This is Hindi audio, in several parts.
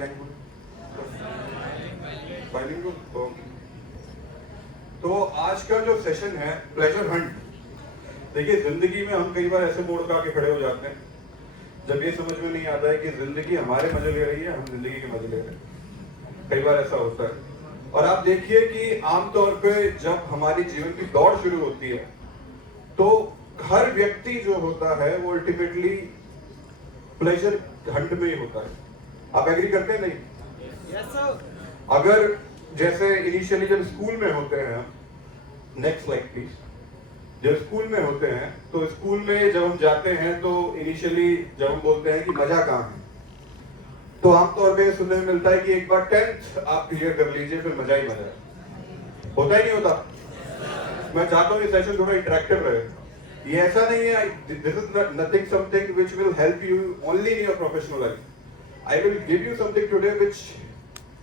बाइलैंग्वेज? बाइलिंगुअल। तो आज का जो सेशन है प्लेजर हंट। देखिए, जिंदगी में हम कई बार ऐसे मोड़ पे आके खड़े हो जाते हैं जब ये समझ में नहीं आता है कि जिंदगी हमारे मजे ले रही है, हम जिंदगी के मजे ले रहे हैं। कई बार ऐसा होता है। और आप देखिए कि आमतौर पे जब हमारी जीवन की दौड़ शुरू होती है तो हर व्यक्ति जो होता है वो अल्टीमेटली प्लेजर हंट में ही होता है। आप एग्री करते हैं? नहीं? Yes sir. अगर जैसे इनिशियली जब स्कूल में होते हैं, नेक्स्ट स्लाइड प्लीज। जब स्कूल में होते हैं तो स्कूल में जब हम जाते हैं तो इनिशियली जब हम बोलते हैं कि मजा कहाँ है, तो आमतौर पे सुनने में मिलता है कि एक बार 10th आप क्लियर कर लीजिए फिर मजा ही मजा है। होता ही नहीं होता? मैं चाहता हूँ ये सेशन थोड़ा इंटरेक्टिव रहे। ये ऐसा नहीं है, this is nothing something which will help you only in your professional life. I will give you something today which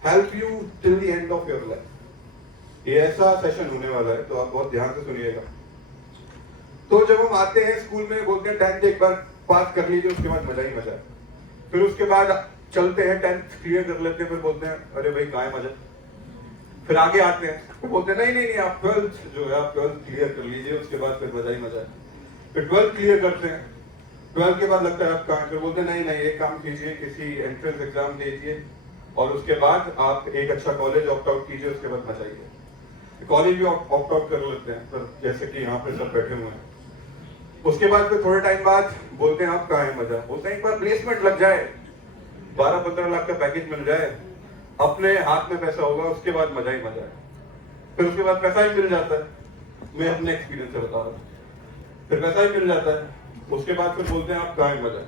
help you till the end of your life. ये ऐसा सेशन होने वाला है, तो आप बहुत ध्यान से सुनिएगा। तो जब हम आते हैं स्कूल में बोलते हैं 10th एक बार पास कर लीजिए, उसके बाद मजा ही मजा है। फिर उसके बाद चलते हैं 10th क्लियर कर लेते हैं, फिर बोलते हैं अरे भाई कहाँ है मजा। फिर आगे आते हैं तो बोलते हैं नहीं नहीं नहीं, आप 12th जो है आप 12th क्लियर कर लीजिए, उसके बाद फिर मजा ही मजा है। फिर 12th क्लियर करते हैं, 12th के बाद लगता है आप कहाँ, फिर बोलते हैं नहीं नहीं एक काम कीजिए, किसी एंट्रेंस एग्जाम दीजिए और उसके बाद आप एक अच्छा कॉलेज ऑप्ट आउट कीजिए, उसके बाद मजा आइए। कॉलेज भी ऑप्ट आउट कर लेते हैं, फिर जैसे कि यहाँ पे सब बैठे हुए हैं। उसके बाद फिर थोड़े टाइम बाद बोलते हैं आप कहाँ है मजा। बोलते हैं एक बार प्लेसमेंट लग जाए, 12-15 लाख का पैकेज मिल जाए, अपने हाथ में पैसा होगा, उसके बाद मजा ही मजा है। फिर उसके बाद पैसा ही मिल जाता है, मैं अपने एक्सपीरियंस से बता रहा हूँ। फिर पैसा ही मिल जाता है, उसके बाद फिर बोलते हैं आप कहाँ है मजा।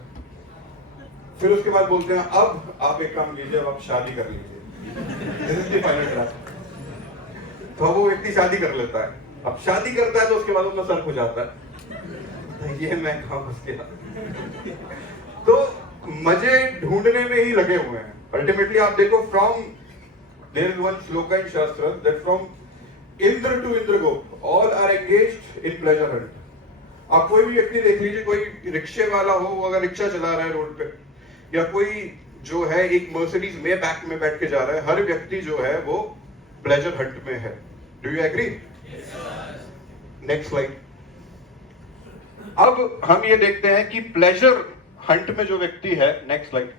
फिर उसके बाद बोलते हैं अब आप एक काम कीजिए, अब आप शादी कर लीजिए, फाइनल ड्राफ्ट। तो वो व्यक्ति शादी कर लेता है। अब शादी करता है तो उसके बाद अपना सर हो जाता है, ये मैं कहाँ फंस गया। तो मजे ढूंढने में ही लगे हुए हैं अल्टीमेटली। आप देखो, from there is one shloka in shastra that from Indra to Indragop all are engaged in pleasure hunt. आप कोई भी व्यक्ति देख लीजिए, कोई रिक्शे वाला हो, वो अगर रिक्शा चला रहा है रोड पे, या कोई जो है एक मर्सिडीज में बैक में बैठ के जा रहा है, हर व्यक्ति जो है वो प्लेजर हंट में है। Do you agree? Next slide. अब हम ये देखते हैं कि प्लेजर हंट में जो व्यक्ति है, नेक्स्ट स्लाइड,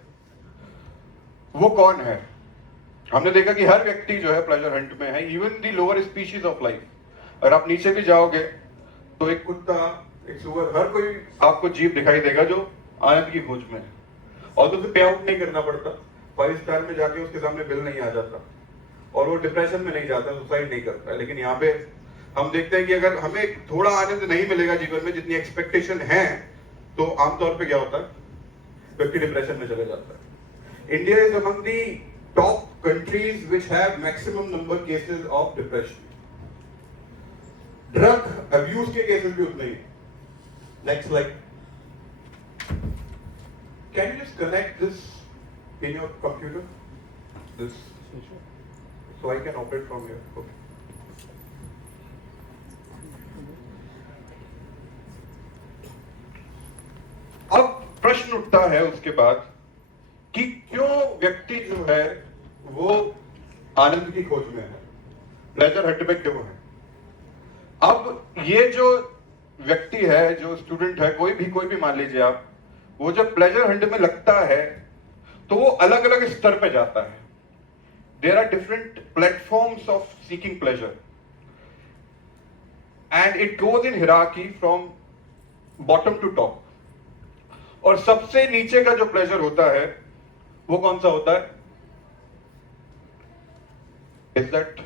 वो कौन है। हमने देखा कि हर व्यक्ति जो है प्लेजर हंट में है, even the lower species of life. अगर आप नीचे भी जाओगे तो एक कुत्ता, एक सुअर, हर कोई आपको जीव दिखाई देगा जो आनंद की खोज में है। और तो उसे पे आउट नहीं करना पड़ता, 5 स्टार में जाके उसके सामने बिल नहीं आ जाता, और वो डिप्रेशन में नहीं जाता, सुसाइड नहीं करता। लेकिन यहाँ पे हम देखते हैं कि अगर हमें थोड़ा आनंद नहीं मिलेगा जीवन में जितनी एक्सपेक्टेशन है, तो आमतौर पे क्या होता है, व्यक्ति डिप्रेशन में चले जाता है। India is among the top countries which have maximum number cases of depression. Drug abuse के केसेस भी उतने ही। Next slide. Can you just connect this in your computer, this, so I can operate from here. Okay. अब प्रश्न उठता है उसके बाद कि क्यों व्यक्ति जो है वो आनंद की खोज में है, प्लेजर हंट में क्यों है। अब ये जो व्यक्ति है, जो स्टूडेंट है, कोई भी मान लीजिए आप, वो जब प्लेजर हंट में लगता है तो वो अलग अलग स्तर पे जाता है। There are different platforms of seeking pleasure, and it goes in hierarchy from bottom to top. और सबसे नीचे का जो प्लेजर होता है वो कौन सा होता है? Is that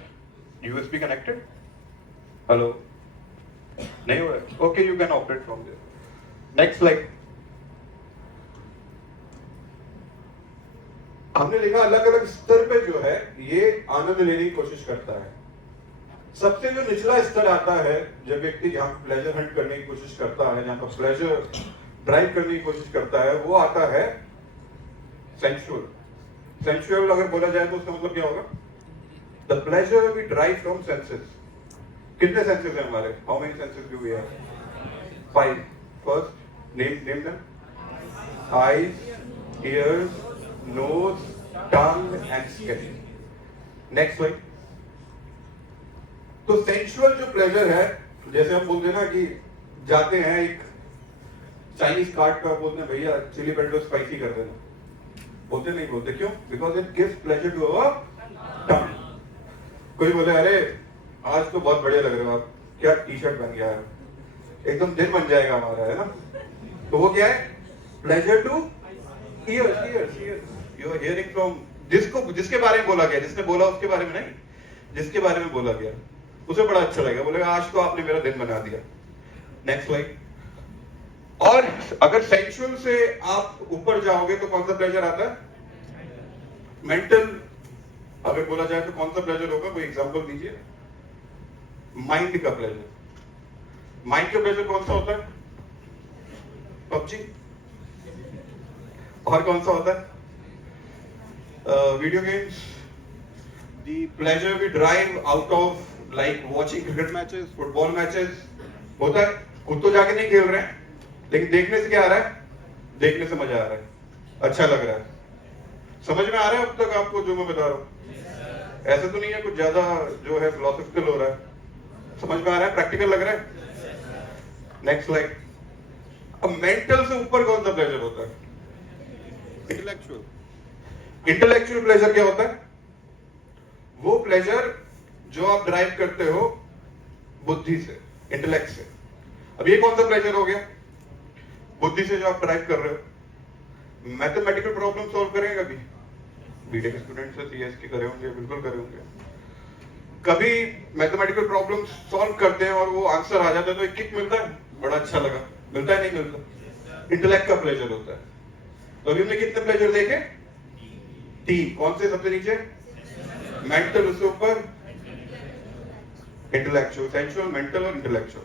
USB connected? Hello? नहीं हुआ? Okay, you can operate from there. Next slide. हमने देखा अलग अलग स्तर पे जो है ये आनंद लेने की कोशिश करता है। सबसे जो निचला स्तर आता है जब व्यक्ति जहां प्लेजर हंट करने की कोशिश करता है, जहां पर प्लेजर ड्राइव करने की कोशिश करता है, वो आता है सेंसुअल। सेंसुअल अगर बोला जाए तो उसका मतलब क्या होगा? The pleasure we drive from senses. कितने सेंसेस हैं हमारे? How many senses do we have? 5. First name them. Eyes, ears, nose, tongue, and skin. Next slide. तो सेंसुअल जो प्लेजर है, जैसे हम बोलते हैं ना कि जाते हैं एक चाइनीज कार्ट पे, बोलते हैं भैया चिली पटेटो स्पाइसी कर देना, बोलते नहीं बोलते क्यों? Because it gives pleasure to our tongue. कोई बोले अरे आज तो बहुत बढ़िया लग रहे हो आप, क्या टी शर्ट बन गया है, एकदम दिन बन जाएगा हमारा, है ना? तो वो क्या है? Pleasure to ears. You are hearing from जिसके बारे में बोला गया, जिसने बोला उसके बारे में नहीं, जिसके बारे में बोला गया उसे बड़ा अच्छा लगेगा, बोलेगा आज तो आपने मेरा दिन बना दिया. Next slide. और अगर सेंसुअल से आप ऊपर जाओगे तो कौन सा प्लेजर आता है? मेंटल. अगर बोला जाए तो कौन सा प्लेजर होगा? कोई एग्जांपल दीजिए. माइंड का प्लेजर. माइंड का प्लेजर कौन सा होता है? पबजी. और कौन सा होता है? Video games. The pleasure we derive out of like watching cricket matches, football matches होता है. खुद तो जाके नहीं खेल रहे हैं, लेकिन देखने से क्या आ रहा है? देखने से मजा आ रहा है, अच्छा लग रहा है. समझ में आ रहा है अब तक आपको जो मैं बता रहा हूँ? ऐसा तो नहीं है कुछ ज्यादा जो है फिलोसॉफिकल हो रहा है? समझ में आ रहा है? प्रैक्टिकल लग रहा है? Next slide. अब मेंटल से ऊपर कौन सा प्लेजर होता है? इंटेलेक्चुअल. इंटेलेक्चुअल प्लेजर क्या होता है? वो प्लेजर जो आप ड्राइव करते हो बुद्धि से, इंटेलेक्ट से. अब ये कौन सा प्लेजर हो गया? बुद्धि से जो आप ड्राइव कर रहे हो. मैथमेटिकल प्रॉब्लम सॉल्व करेंगे कभी? बीटेक स्टूडेंट से सीएस की करे होंगे, बिल्कुल करे होंगे. कभी मैथमेटिकल प्रॉब्लम सॉल्व करते हैं और वो आंसर आ जाता है तो एक किक मिलता है, बड़ा अच्छा लगा. मिलता है नहीं मिलता? इंटेलेक्ट का प्लेजर होता है. तो अभी हमने कितने प्लेजर देखे? 3. कौन से सबसे नीचे? मेंटल, उससे ऊपर इंटेलेक्चुअल. सेंसुअल, मेंटल और इंटेलेक्चुअल.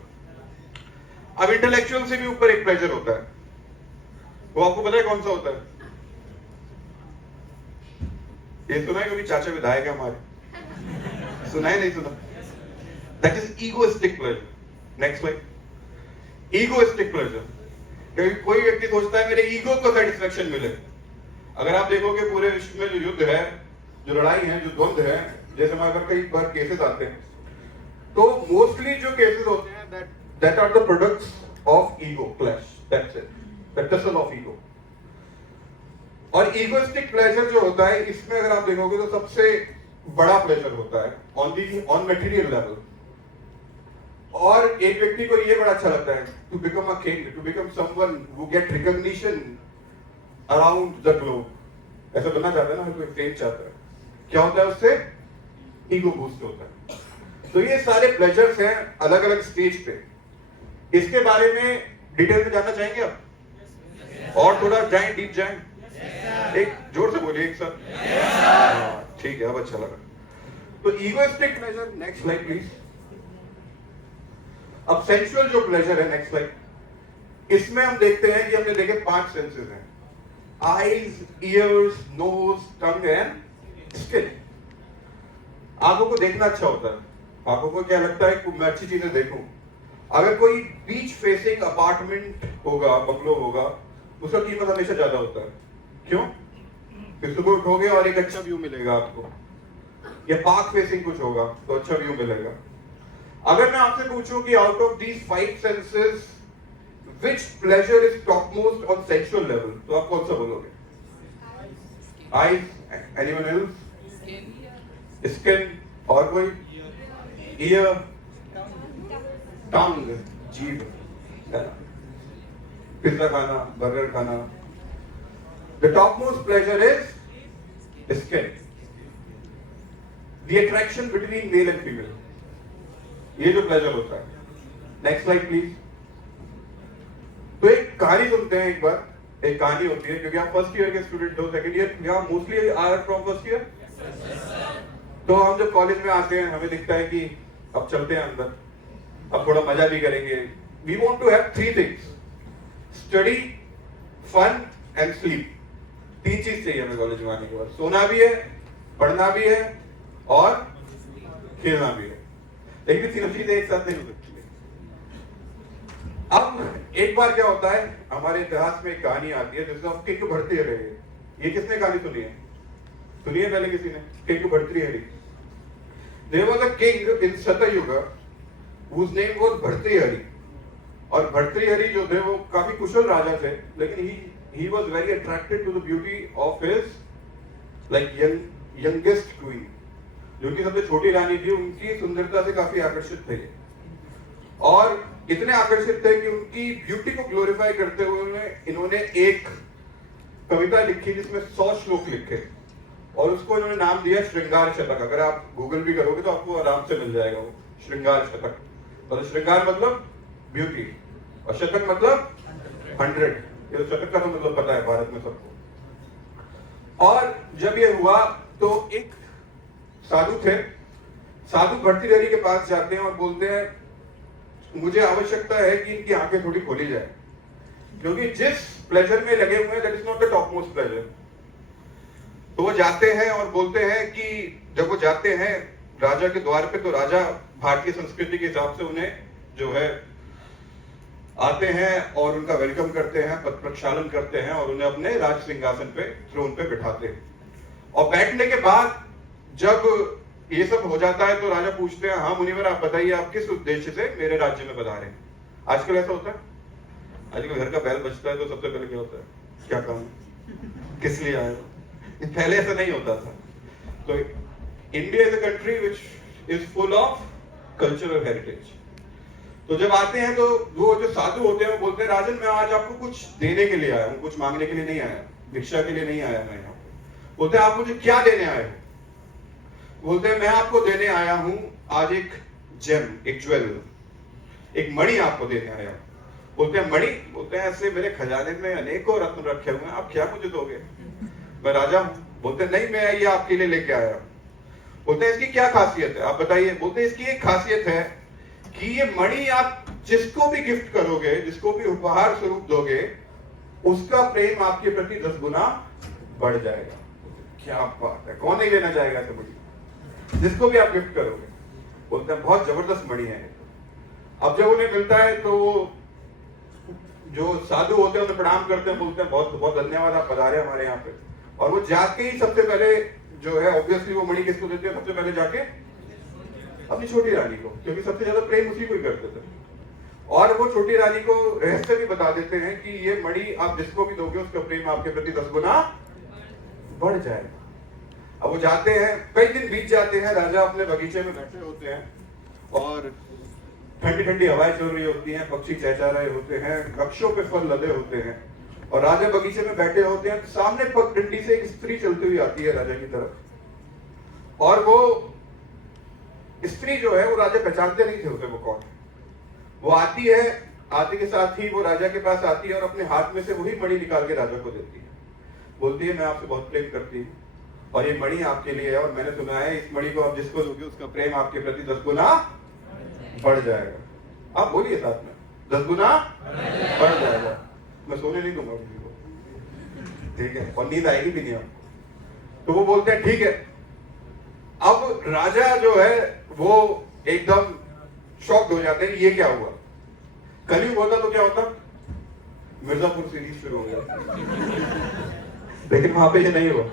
अब इंटेलेक्चुअल से भी ऊपर एक प्लेजर होता है, वो आपको पता है कौन सा होता है? ये सुना है कभी? चाचा विधायक है हमारे, सुना है नहीं सुना? That is egoistic pleasure. Next slide. Egoistic pleasure. क्योंकि कोई व्यक्ति सोचता है मेरे ईगो को सेटिस्फेक्शन मिले. अगर आप देखोगे पूरे विश्व में जो युद्ध है, जो लड़ाई है, जो द्वंद्व है, जैसे हमारे पर कई बार केसेस आते हैं, तो मोस्टली जो केसेस होते हैं that are the products of ego clash. That's it, the tussle of ego. और ईगोइस्टिक प्लेजर जो होता है, इसमें अगर आप देखोगे तो सबसे बड़ा प्लेजर होता है ऑन मटेरियल लेवल. और एक व्यक्ति को ये बड़ा अच्छा लगता है to become a king, to become someone who get recognition around the globe. ऐसा बनना चाहता है ना, कोई फेम चाहता है. क्या होता है उससे? ईगो बूस्ट होता है. तो ये सारे प्लेजर्स हैं अलग अलग स्टेज पे. इसके बारे में डिटेल में जानना चाहेंगे आप? और थोड़ा जाएं, डीप जाएं. एक जोर से बोलिए एक साथ. ठीक है, अब अच्छा लगा. तो egoistic pleasure. Next slide please. अब सेंसुअल जो प्लेजर है, नेक्स्ट स्लाइड. इसमें हम देखते हैं कि हमने देखे 5 सेंसेस हैं: eyes, ears, nose, tongue and skin. आंखों को देखना अच्छा होता है. आंखों को क्या लगता है कि मैं अच्छी चीजें देखूं. अगर कोई बीच फेसिंग अपार्टमेंट होगा, बंगलो होगा, उसका कीमत हमेशा ज्यादा होता है. क्यों? फिर सुबह उठोगे और एक अच्छा व्यू मिलेगा आपको. या पार्क फेसिंग कुछ होगा तो अच्छा व्यू मिलेगा. अगर मैं आपसे पूछूं कि out of these 5 senses which pleasure is topmost on sensual level, तो आप कौन सा बोलोगे? Eyes. Anyone else? Skin. और कोई? Ear. Tongue. जीभ. पिज्जा खाना, बर्गर खाना. The topmost pleasure is skin. The attraction between male and female. ये जो प्लेजर होता है. Next slide please. तो एक कहानी सुनते हैं एक बार. एक कहानी होती है, क्योंकि आप फर्स्ट ईयर के स्टूडेंट हो, सेकंड ईयर यहाँ mostly are from first year. तो हम जब कॉलेज में आते हैं हमें दिखता है कि अब चलते हैं अंदर, अब थोड़ा मजा भी करेंगे. We want to have 3 things: study, fun and sleep. 3 चीज चाहिए हमें कॉलेज में आने के बाद. सोना भी है, पढ़ना भी है और खेलना भी है. लेकिन तीनों चीजें एक साथ नहीं हो सकती. अब एक बार क्या होता है, हमारे इतिहास में एक कहानी आती है जिसमें आप किंग बढ़ते रहे. ये किसने कहानी सुनी है? सुनिए पहले किसी ने, king Bhartrihari. There was a king in Satyug whose name was Bhartrihari. और भर्तृहरि जो थे वो काफी कुशल राजा थे, लेकिन he was very attracted to the beauty of his like youngest queen, जो कि सबसे छोटी रानी थी, उनकी सुंदरता से काफी आकर्षित थे और इतने आकर्षित थे कि उनकी ब्यूटी को ग्लोरीफाई करते हुए इन्होंने एक कविता लिखी जिसमें 100 श्लोक लिखे और उसको इन्होंने नाम दिया श्रृंगार शतक। अगर आप गूगल भी करोगे तो आपको आराम से मिल जाएगा वो श्रृंगार शतक। तो श्रृंगार मतलब ब्यूटी और शतक मतलब 100। ये तो शतक का तो मतलब पता है भारत में सबको। और जब ये हुआ तो एक साधु थे, साधु भर्तृहरि के पास जाते हैं और बोलते हैं मुझे आवश्यकता है कि इनकी आंखें थोड़ी खोली जाए, क्योंकि जिस प्लेजर में लगे हुए हैं that is not the top most pleasure. तो वो जाते हैं और बोलते हैं कि जब वो जाते हैं राजा के द्वार पे, तो राजा भारतीय संस्कृति के हिसाब से उन्हें जो है आते हैं और उनका वेलकम करते हैं, पद प्रक्षालन करते हैं और उन्हें अपने राज सिंहासन पे, थ्रोन पे बिठाते हैं। और बैठने के बाद जब ये सब हो जाता है तो राजा पूछते हैं हाँ मुनिवर आप बताइए आप किस उद्देश्य से मेरे राज्य में पधारे हैं। आजकल ऐसा होता है, आजकल घर का बैल बजता है तो सबसे पहले क्या होता है, क्या काम है, किस लिए आए हो। पहले ऐसा नहीं होता था। तो India is a country which is full of cultural heritage. तो जब आते हैं तो वो जो साधु होते हैं वो बोलते हैं राजन मैं आज आपको कुछ देने के लिए आया हूँ, कुछ मांगने के लिए नहीं आया, भिक्षा के लिए नहीं आया मैं यहाँ पे। बोलते हैं आप मुझे क्या देने आए हो। बोलते हैं मैं आपको देने आया हूं आज एक जेम, एक ज्वेल, एक मणि आपको देने आया हूं। बोलते हैं मणि, बोलते हैं ऐसे मेरे खजाने में अनेकों रत्न रखे हुए हैं, आप क्या मुझे दोगे, मैं राजा हूं। बोलते हैं नहीं मैं ये आपके लिए लेके आया। बोलते हैं इसकी क्या खासियत है आप बताइए। बोलते हैं इसकी एक खासियत है कि ये मणि आप जिसको भी गिफ्ट करोगे, जिसको भी उपहार स्वरूप दोगे, उसका प्रेम आपके प्रति 10 गुना बढ़ जाएगा। क्या बात है, कौन नहीं लेना चाहेगा ऐसे मणि, जिसको भी आप गिफ्ट करोगे। बोलते हैं बहुत जबरदस्त मणि है। अब जब उन्हें मिलता है तो जो साधु होते हैं उन्हें प्रणाम करते हैं, बोलते हैं बहुत बहुत धन्यवाद आप पधारे हमारे यहाँ पे। और वो जाके ही सबसे पहले जो है ऑब्वियसली वो मणि किसको देते हैं, सबसे पहले जाके अपनी छोटी रानी को, क्योंकि सबसे ज्यादा प्रेम उसी को ही करते थे। और वो छोटी रानी को रहस्य भी बता देते हैं कि ये मणि आप जिसको भी दोगे उसका प्रेम आपके प्रति 10 गुना बढ़ जाएगा। अब वो जाते हैं, कई दिन बीत जाते हैं, राजा अपने बगीचे में बैठे होते हैं और ठंडी ठंडी हवाएं चल रही होती हैं, पक्षी चहचहा रहे होते हैं, वृक्षों पे फल लदे होते हैं और राजा बगीचे में बैठे होते हैं। सामने पगडंडी से एक स्त्री चलती हुई आती है राजा की तरफ और वो स्त्री जो है वो राजा पहचानते नहीं थे उसे, वो कौन है। वो आती है, आते के साथ ही वो राजा के पास आती है और अपने हाथ में से वही मणि निकाल के राजा को देती है। बोलती है मैं आपसे बहुत प्रेम करती हूँ और ये मणि आपके लिए है और मैंने सुना है इस मणि को आप जिसको दोगे उसका प्रेम आपके प्रति 10 गुना बढ़ जाएगा। आप बोलिए साथ में, 10 गुना बढ़ जाएगा। मैं सोने नहीं दूंगा किसी को, ठीक है, और नींद आएगी भी नहीं आपको। तो वो बोलते हैं ठीक है। अब राजा जो है वो एकदम शॉक्ड हो जाते हैं, ये क्या हुआ। कलयुग होता तो क्या होता, मिर्जापुर सीरीज शुरू हो गया, लेकिन वहां पे ये नहीं हुआ।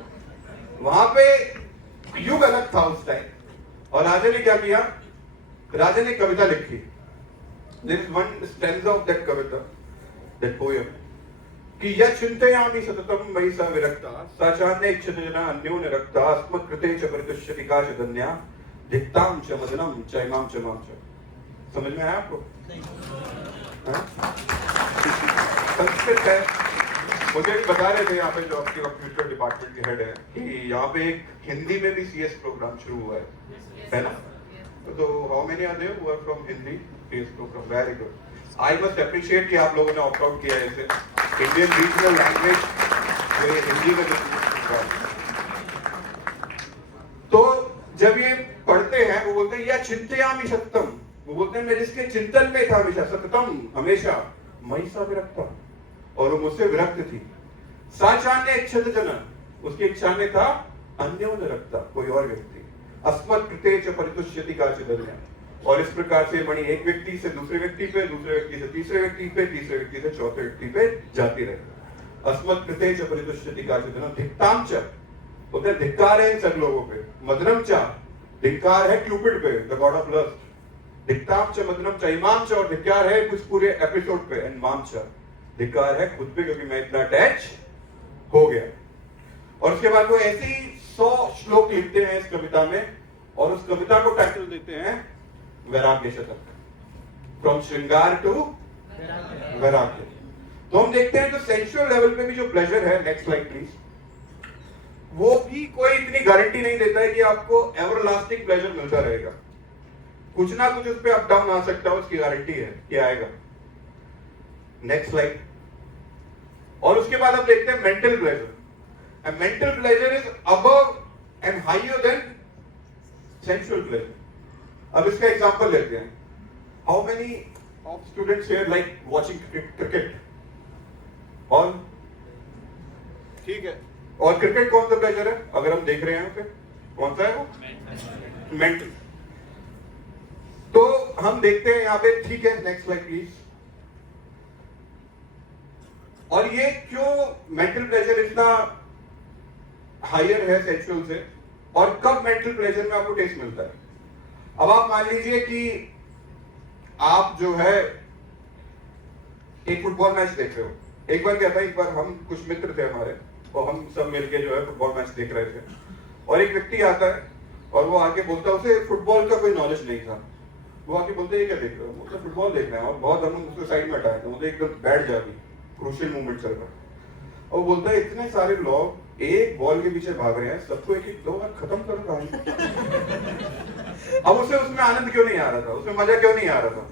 वहां पे युग अलग था उस टाइम और राजा ने क्या किया, राजा ने कविता लिखी। There is one stanza of that Kavita, that poem, कि यह चिंतयामि सततम मयि सा विरक्ता साचान्य इच्छति जना अन्यो न रक्ता अस्मत् कृते च परितुष्यति का च धन्या धिक्ताम च मदनम च इमाम च माम च। समझ में आया आपको? संस्कृत है। मुझे भी बता रहे थे यहाँ पे जो आपके कंप्यूटर डिपार्टमेंट के हेड है कि यहाँ पे एक हिंदी में भी सीएस प्रोग्राम शुरू हुआ है ना। तो how many are there who are from Hindi CS programme? Very good. I must appreciate कि आप लोगों ने ऑप्ट आउट किया है इसे, इंडियन रीजनल लैंग्वेज हिंदी का जो। तो जब ये पढ़ते हैं वो बोलते हैं या चिंतयामि सततम, वो बोलते हैं मैं जिसके चिंतन में था हमेशा, सततम हमेशा, मयि सा विरक्ता, और वो मुझसे विरक्त थी। साचान्य इच्छति जना, उसकी इच्छा में था अन्यो न रक्ता, कोई और व्यक्ति। अस्मत् कृते च परितुष्यति का च धन्या, और इस प्रकार से मणि एक व्यक्ति से दूसरे व्यक्ति पे, दूसरे व्यक्ति से तीसरे व्यक्ति पे, तीसरे व्यक्ति से चौथे व्यक्ति पे जाती रहे। अस्मत् कृते च परितुष्यति का च धन्या धिक्ताम च, बोलते हैं धिक्कार है इन सब लोगों पे। मदनम चा, धिक्कार है क्यूपिड पे, द गॉड ऑफ लस्ट। धिक्ताम च मदनम च, इमाम च, और धिक्कार है कुछ पूरे एपिसोड पे, एंड माम च, धिक्कार है खुद पे, क्योंकि मैं इतना अटैच हो गया। और उसके बाद वो ऐसी 100 श्लोक लिखते हैं इस कविता में, और उस कविता को टाइटल देते हैं वैराग्य शतक, फ्रॉम श्रृंगार टू वैराग्य। तो हम देखते हैं जो सेंसुअल लेवल पे भी जो प्लेजर है, नेक्स्ट स्लाइड प्लीज, वो भी कोई इतनी गारंटी नहीं देता है कि आपको एवरलास्टिंग प्लेजर मिलता रहेगा। कुछ ना कुछ उस पे अप डाउन आ सकता है, उसकी गारंटी है कि आएगा। Next slide. और उसके बाद हम देखते हैं mental pleasure. And mental pleasure is above and higher than sensual pleasure. अब इसका एग्जांपल लेते हैं। How many of students here like watching cricket? और ठीक है, और क्रिकेट कौन सा प्लेजर है अगर हम देख रहे हैं उसे? कौन सा है वो? मेंटल। तो हम देखते हैं यहाँ पे, ठीक है, नेक्स्ट स्लाइड प्लीज। और ये क्यों मेंटल प्लेजर इतना हायर है सेंसुअल से, और कब मेंटल प्लेजर में आपको टेस्ट मिलता है? अब आप मान लीजिए कि आप जो है एक फुटबॉल मैच देख रहे हो। एक बार क्या था, एक बार हम कुछ मित्र थे हमारे, और हम सब मिलके जो है फुटबॉल मैच देख रहे थे, और एक व्यक्ति आता है और वो आके बोलता है, उसे फुटबॉल का कोई नॉलेज नहीं था। वो आके बोलते, ये क्या देख रहे हो? मुझे फुटबॉल देखना है। और बहुत हम उसको साइड में हटाए, तो मुझे एकदम बैठ जा, क्रूशियल मूवमेंट चल रहा है। और बोलता है, इतने सारे लोग एक बॉल के पीछे भाग रहे हैं, सबको एक एक दो बार खत्म करो कहानी। अब उसे उसमें आनंद क्यों नहीं आ रहा था, उसमें मजा क्यों नहीं आ रहा था?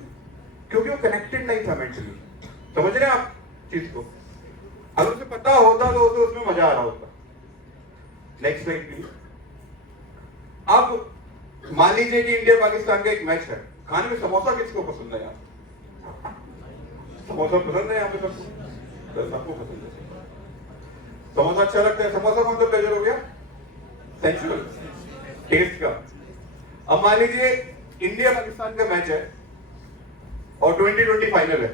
क्योंकि वो कनेक्टेड नहीं था मेंटली। समझ रहे हैं आप चीज को? अगर उसे पता होता तो उसे उसमें मजा आ रहा होता। Next slide please. अब मान लीजिए कि इंडिया पाकिस्तान का एक मैच है। खाने में समोसा किसको पसंद है? यहाँ समोसा पसंद है? यहाँ पे सबको पसंद है। समोसा अच्छा लगता है। समोसा कौन सा प्लेजर हो गया? सेंसुअल, टेस्ट का। अब मान लीजिए इंडिया पाकिस्तान का मैच है और 2020 फाइनल है,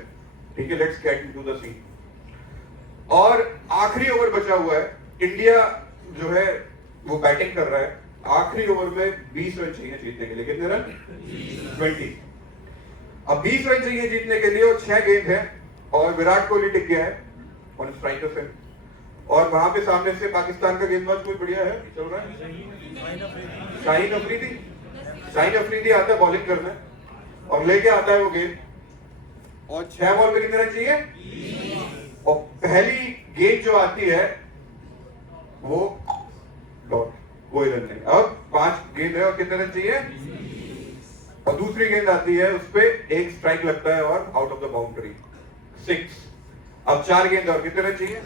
ठीक है, let's get into the scene. और आखिरी ओवर बचा हुआ है, इंडिया जो है वो बैटिंग कर रहा है। आखिरी ओवर में 20 रन चाहिए जीतने के लिए। कितने रन? 20। अब 20 रन चाहिए जीतने के लिए, और 6 गेंद है, और विराट कोहली टिक गया है ऑन स्ट्राइकर से। और वहां पे सामने से पाकिस्तान का गेंदबाज कोई बढ़िया है, चल रहा है, शाहीन अफरीदी। शाहीन अफरीदी आता है बॉलिंग करने, और लेके आता है वो गेंद, और 6 बॉल पे कितने रन चाहिए? और पहली गेंद जो आती है वो डॉट, कोई रन नहीं। अब 5 गेंद है और कितने रन चाहिए? और दूसरी गेंद आती है, उस पे एक स्ट्राइक लगता है और आउट ऑफ द बाउंड्री, 6। अब 4 गेंद और कितने रन चाहिए?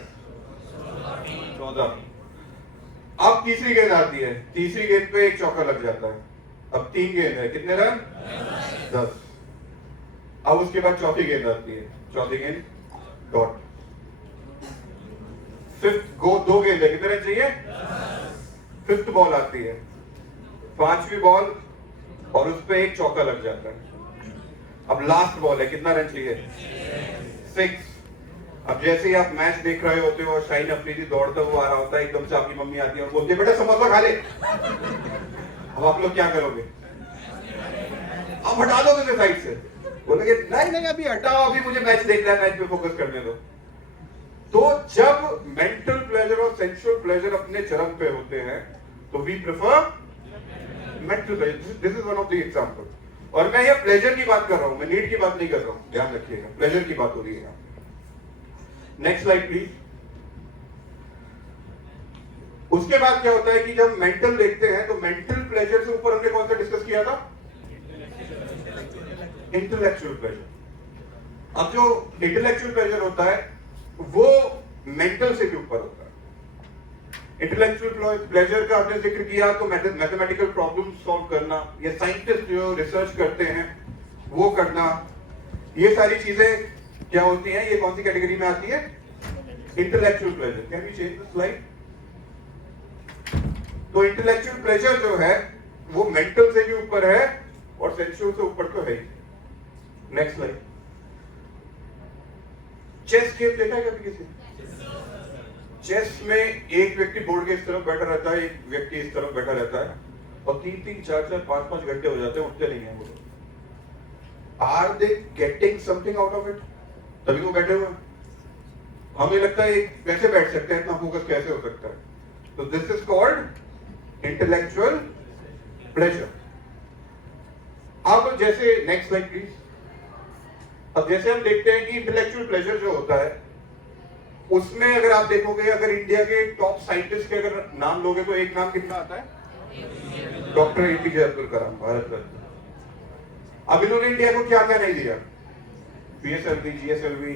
14। अब तीसरी गेंद आती है, तीसरी गेंद पे एक चौका लग जाता है। अब 3 गेंद है, कितने रन? 10। अब उसके बाद चौथी गेंद आती है, चौथी गेंद डॉट। फिफ्थ गो 2 गेंद है, कितने रन चाहिए? फिफ्थ बॉल आती है, 5वीं बॉल, और उस पे एक चौका लग जाता है। अब लास्ट बॉल है, कितना रन चाहिए? 6। अब जैसे ही आप मैच देख रहे होते हो और शाहीन अफरीदी दौड़ता हुआ आ रहा होता है, एकदम से आपकी मम्मी आती है और बोलती है, बेटा समोसा खा ले। अब आप लोग क्या करोगे? आप हटा दोगे उसे साइड से, बोलेंगे नहीं नहीं अभी हटाओ, अभी मुझे मैच देखना है, मैच पे फोकस करने दो। तो जब मेंटल प्लेजर और सेंसुअल प्लेजर अपने चरम पे होते हैं, तो we prefer mental pleasure. This is one of the example. और मैं ये प्लेजर की बात कर रहा हूं, मैं नीड की बात नहीं कर रहा हूं, ध्यान रखिएगा, प्लेजर की बात हो रही है। Next slide please. उसके बाद क्या होता है कि जब मेंटल देखते हैं, तो मेंटल प्लेजर से ऊपर हमने कौन सा डिस्कस किया था? Intellectual pleasure. अब जो इंटेलेक्चुअल प्लेजर होता है वो मेंटल से भी ऊपर होता है। इंटेलेक्चुअल प्लेजर का आपने जिक्र किया तो मैथमेटिकल प्रॉब्लम सॉल्व करना, या साइंटिस्ट जो रिसर्च करते हैं वो करना, ये सारी चीजें क्या होती हैं? ये कौन सी कैटेगरी में आती है? Intellectual pleasure. Can we change the slide? तो इंटेलेक्चुअल प्लेजर जो है वो मेंटल से भी ऊपर है और सेंसुअल से ऊपर तो है ही। Next slide. चेस गेम देखा है कभी किसी? चेस में एक व्यक्ति बोर्ड के इस तरफ बैठा रहता है, एक व्यक्ति इस तरफ बैठा रहता है, और 3-3, 4-4, 5-5 घंटे हो जाते हैं, उठते नहीं है वो लोग। Are they getting something out of it? तभी वो बैठे हुए हैं। हमें लगता है कैसे बैठ सकते हैं, इतना फोकस कैसे हो सकता है? तो this is called intellectual pleasure. अब जैसे नेक्स्ट स्लाइड प्लीज। अब जैसे हम देखते हैं कि इंटेलेक्चुअल प्लेजर जो होता है, उसमें अगर आप देखोगे, अगर इंडिया के टॉप साइंटिस्ट के अगर नाम लोगे तो एक नाम कितना आता है? Doctor APJ Abdul Kalam, Bharat Ratna. अब इन्होंने इंडिया को क्या क्या नहीं दिया? पीएसएलवी, जीएसएलवी,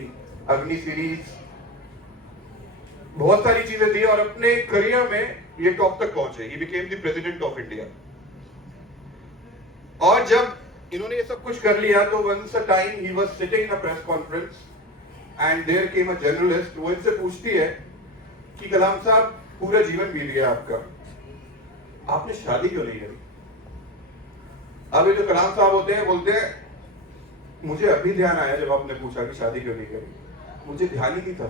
अग्नि सीरीज, बहुत सारी चीजें दी, और अपने करियर में ये टॉप तक पहुंचे। He became the president of India. और जब इन्होंने ये सब कुछ कर लिया तो once a time he was sitting in a press conference and there came a journalist. वो इनसे पूछती है कि कलाम साहब, पूरा जीवन बीत गया आपका, आपने शादी क्यों नहीं करी? अब ये जो कलाम साहब होते हैं बोलते हैं, मुझे अभी ध्यान आया जब आपने पूछा कि शादी क्यों नहीं करी, मुझे ध्यान ही नहीं था,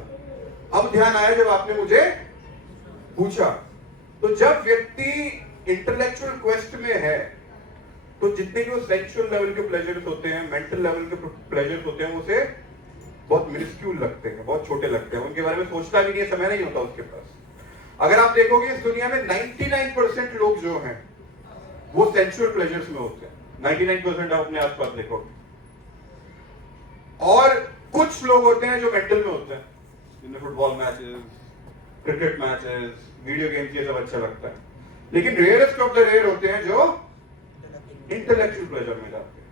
अब ध्यान आया जब आपने मुझे पूछा। तो जब व्यक्ति इंटेलेक्चुअल क्वेस्ट में है तो जितने भी वो सेक्सुअल लेवल के प्लेजर्स होते हैं, मेंटल लेवल के प्लेजर्स होते हैं, उसे बहुत मिनिस्क्यूल लगते हैं, बहुत छोटे लगते हैं, उनके बारे में सोचता भी नहीं है, समय नहीं होता उसके पास। अगर आप देखोगे इस दुनिया में 99% लोग जो हैं वो सेंसुअल प्लेजर्स में होते हैं। 99% आप अपने आसपास देखोगे। और कुछ लोग होते हैं जो मेंटल में होते हैं, जिन्हें football matches, cricket matches, video games, ये सब अच्छा लगता है। लेकिन रेयरेस्ट ऑफ द रेयर होते हैं जो इंटेलेक्चुअल प्लेजर में जाते हैं।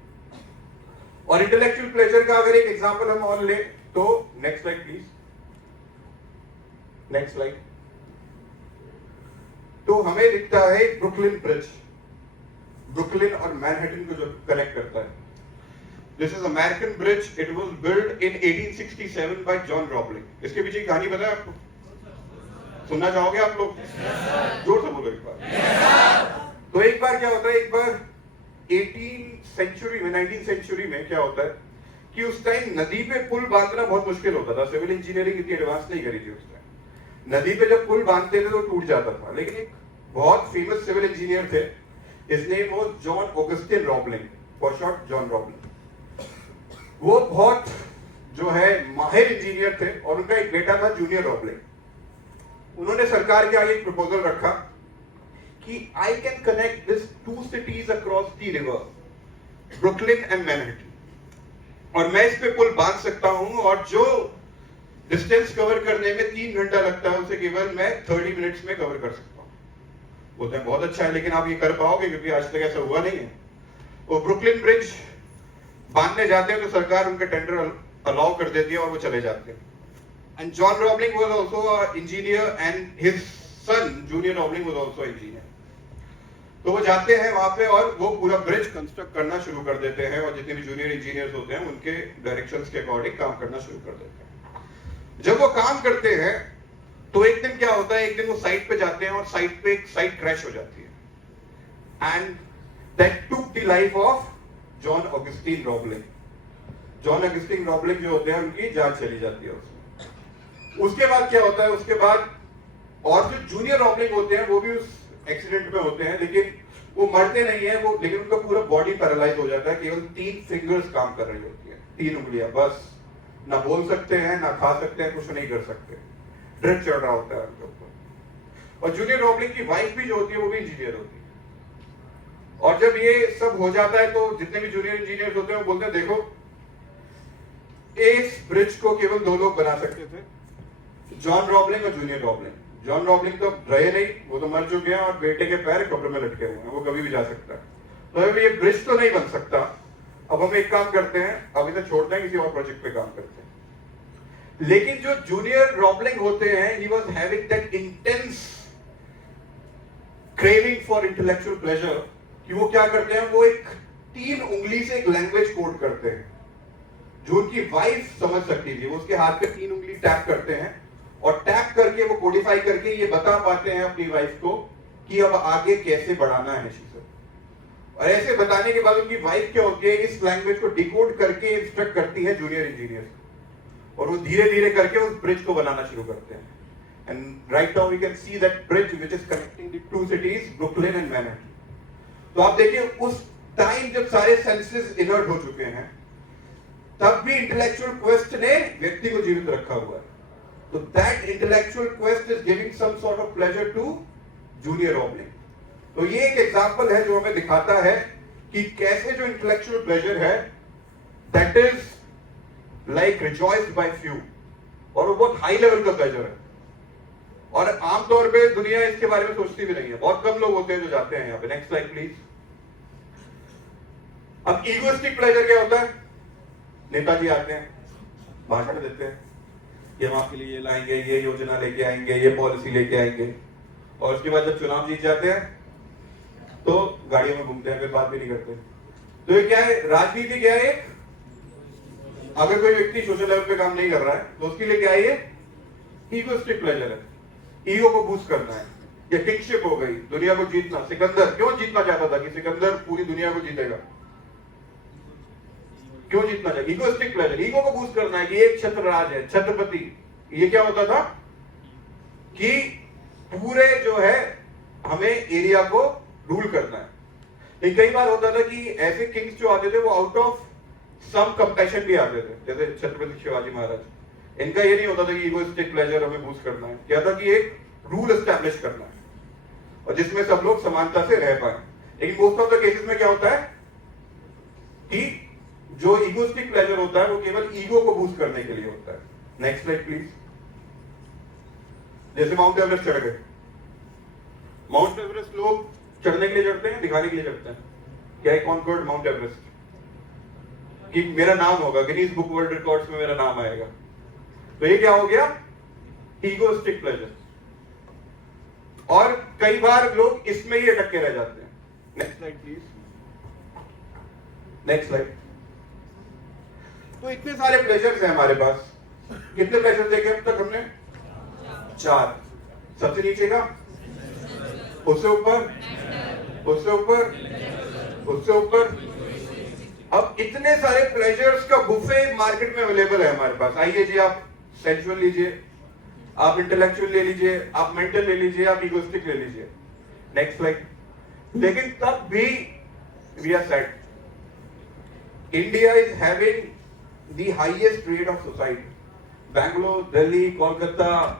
और इंटेलेक्चुअल प्लेजर का अगर एक एग्जांपल हम और ले तो next slide please, next slide. तो हमें दिखता है ब्रुकलिन ब्रिज, ब्रुकलिन और मैनहट्टन को जो कनेक्ट करता है। This is American bridge, it was build in 1867 by John Roebling. इसके पीछे की कहानी पता है आपको? सुनना चाहोगे आप लोग? जोर से बोलो एक बार। तो एक बार क्या होता है, एक बार 19th सेंचुरी में क्या होता है कि उस टाइम नदी पे पुल बांधना बहुत मुश्किल होता था। सिविल इंजीनियरिंग इतनी एडवांस नहीं करी थी उस टाइम। नदी पे जब पुल बांधते थे तो टूट जाता था। लेकिन एक बहुत फेमस सिविल इंजीनियर थे, his name was John Augustine Roebling, for short John Roebling. वो बहुत जो है माहिर इंजीनियर थे और उनका एक बेटा था जूनियर रॉबलिंग। उन्होंने सरकार के आगे एक प्रपोजल रखा कि I can connect this two cities across the river, Brooklyn and Manhattan, और मैं इस पे पुल बांध सकता हूं और जो डिस्टेंस कवर करने में 3 घंटा लगता है उसे केवल मैं 30 मिनट्स में कवर कर सकता हूं। बोलते हैं बहुत अच्छा है, लेकिन आप ये कर पाओगे? क्योंकि आज तक ऐसा हुआ नहीं है। वो ब्रुकलिन ब्रिज बांधने जाते हैं तो सरकार उनके टेंडर अलाउ कर देती है और वो चले जाते हैं। And John Roebling was also a engineer and his son junior Roebling was also engineer. तो वो जाते हैं वहां पे और वो पूरा ब्रिज कंस्ट्रक्ट करना शुरू कर देते हैं, और जितने भी जूनियर इंजीनियर्स होते हैं उनके डायरेक्शंस के अकॉर्डिंग काम करना शुरू कर देते हैं। जब वो काम करते हैं तो एक दिन क्या होता है, एक दिन वो साइट पे जाते हैं और साइट पे एक साइट क्रैश हो जाती है and that took the life of John Augustine Roebling. John Augustine Roebling जो होते हैं उनकी जान चली जाती है उसमें। उसके बाद क्या होता है, उसके बाद और जो जूनियर रॉबलिंग होते हैं वो भी उस एक्सीडेंट में होते हैं, लेकिन वो मरते नहीं है वो, लेकिन उनका पूरा बॉडी पैरालाइज हो जाता है। केवल 3 फिंगर्स काम कर रही होती है, 3 उंगलियां बस, ना बोल सकते हैं, ना खा सकते हैं, कुछ नहीं कर सकते। ड्रिप चढ़ रहा होता है उनके ऊपर। और जूनियर रॉबलिंग की वाइफ भी जो होती है वो भी इंजीनियर होती है। और जब ये सब हो जाता है तो जितने भी जूनियर इंजीनियर होते हैं वो बोलते हैं, देखो इस ब्रिज को केवल 2 लोग बना सकते थे, जॉन रॉबलिंग और जूनियर रॉबलिंग। जॉन रॉबलिंग तो रहे नहीं, वो तो मर चुके हैं और बेटे के पैर कब्र में लटके हुए हैं, वो कभी भी जा सकता है। तो अभी ये ब्रिज तो नहीं बन सकता। अब हम एक काम करते हैं, अभी तो छोड़ते हैं, किसी और प्रोजेक्ट पे काम करते हैं। लेकिन जो जूनियर रॉबलिंग होते हैं, he was having that intense craving for intellectual pleasure कि वो क्या करते हैं, वो एक 3 उंगली से एक लैंग्वेज कोड करते हैं जो उनकी वाइफ समझ सकती थी। वो उसके हाथ पे 3 उंगली टैप करते हैं और टैप करके वो कोडिफाई करके ये बता पाते हैं अपनी वाइफ को कि अब आगे कैसे बढ़ाना है चीजें। और ऐसे बताने के बाद उनकी वाइफ क्या होती है, इस लैंग्वेज को डिकोड करके इंस्ट्रक्ट करती है जूनियर इंजीनियर, और वो धीरे धीरे करके उस ब्रिज को बनाना शुरू करते हैं। and right now we can see that bridge which is connecting the two cities, Brooklyn and Manhattan. तो आप देखिए उस टाइम जब सारे सेंसेस इनर्ट हो चुके हैं, तब भी इंटेलेक्चुअल क्वेस्ट ने व्यक्ति को जीवित रखा हुआ है. तो that intellectual quest is giving some sort of pleasure to junior Roebling. तो ये एक एग्जांपल है जो हमें दिखाता है कि कैसे जो इंटेलेक्चुअल प्लेजर है that is like rejoiced by few, और वो बहुत हाई लेवल का प्लेजर है, और आमतौर पे दुनिया इसके बारे में सोचती भी नहीं है. बहुत कम लोग होते हैं जो जाते हैं यहाँ पे. Next slide please. अब ईगोइस्टिक प्लेजर क्या होता है? नेताजी आते हैं, भाषण देते हैं कि हम आपके लिए ये लाएंगे, ये योजना लेके आएंगे, ये पॉलिसी लेके आएंगे, और उसके बाद जब चुनाव जीत जाते हैं तो गाड़ियों में घूमते हैं, फिर बात भी नहीं करते. तो ये क्या है? राजनीति क्या है? अगर कोई व्यक्ति सोशल लेवल पे काम नहीं कर रहा है तो उसके लिए क्या है? ये ईगोइस्टिक प्लेजर है. ईगो को बूस्ट करना है, या किंगशिप हो गई, दुनिया को जीतना. सिकंदर क्यों जीतना चाहता था कि सिकंदर पूरी दुनिया को जीतेगा? क्यों जीतना चाहिए? ईगोइस्टिक प्लेजर, ईगो को बूस्ट करना है कि एक छत्रराज है, छत्रपति. ये क्या होता था कि पूरे जो है हमें एरिया को रूल करना है. लेकिन कई बार होता था कि ऐसे किंग्स जो आते थे वो आउट ऑफ सम कंपैशन भी आते थे, जैसे छत्रपति शिवाजी महाराज. इनका ये नहीं होता था कि ईगोइस्टिक प्लेजर हमें बूस्ट करना है. क्या था कि एक रूल एस्टैब्लिश करना है और जिसमें सब लोग समानता से रह पाए. लेकिन मोस्ट ऑफ द केसेस में क्या होता है कि जो ईगोइस्टिक प्लेजर होता है वो केवल ईगो को बूस्ट करने के लिए होता है. Next slide please. जैसे माउंट एवरेस्ट चढ़ गए. माउंट एवरेस्ट लोग चढ़ने के लिए चढ़ते हैं, दिखाने के लिए चढ़ते हैं. क्या है कॉन्कर्ड माउंट एवरेस्ट कि मेरा नाम होगा, गिनीज बुक वर्ल्ड रिकॉर्ड्स में मेरा नाम आएगा. तो ये क्या हो गया? Egoistic pleasure. और कई बार लोग इसमें ही अटक के रह जाते हैं. Next slide please. Next slide. तो इतने सारे प्लेजर्स हैं हमारे पास. कितने प्लेजर देखे अब तक हमने? 4. सबसे नीचे का, उससे ऊपर, उससे ऊपर, उससे ऊपर. अब इतने सारे प्लेजर्स का बुफे मार्केट में अवेलेबल है हमारे पास. आइए जी, आप सेंसुअल लीजिए, आप इंटेलेक्चुअल ले लीजिए, आप मेंटल ले लीजिए, आप इगोइस्टिक ले लीजिए. Next slide. लेकिन तब भी we are sad. India is having the highest rate of suicide. Bangalore, Delhi, Kolkata,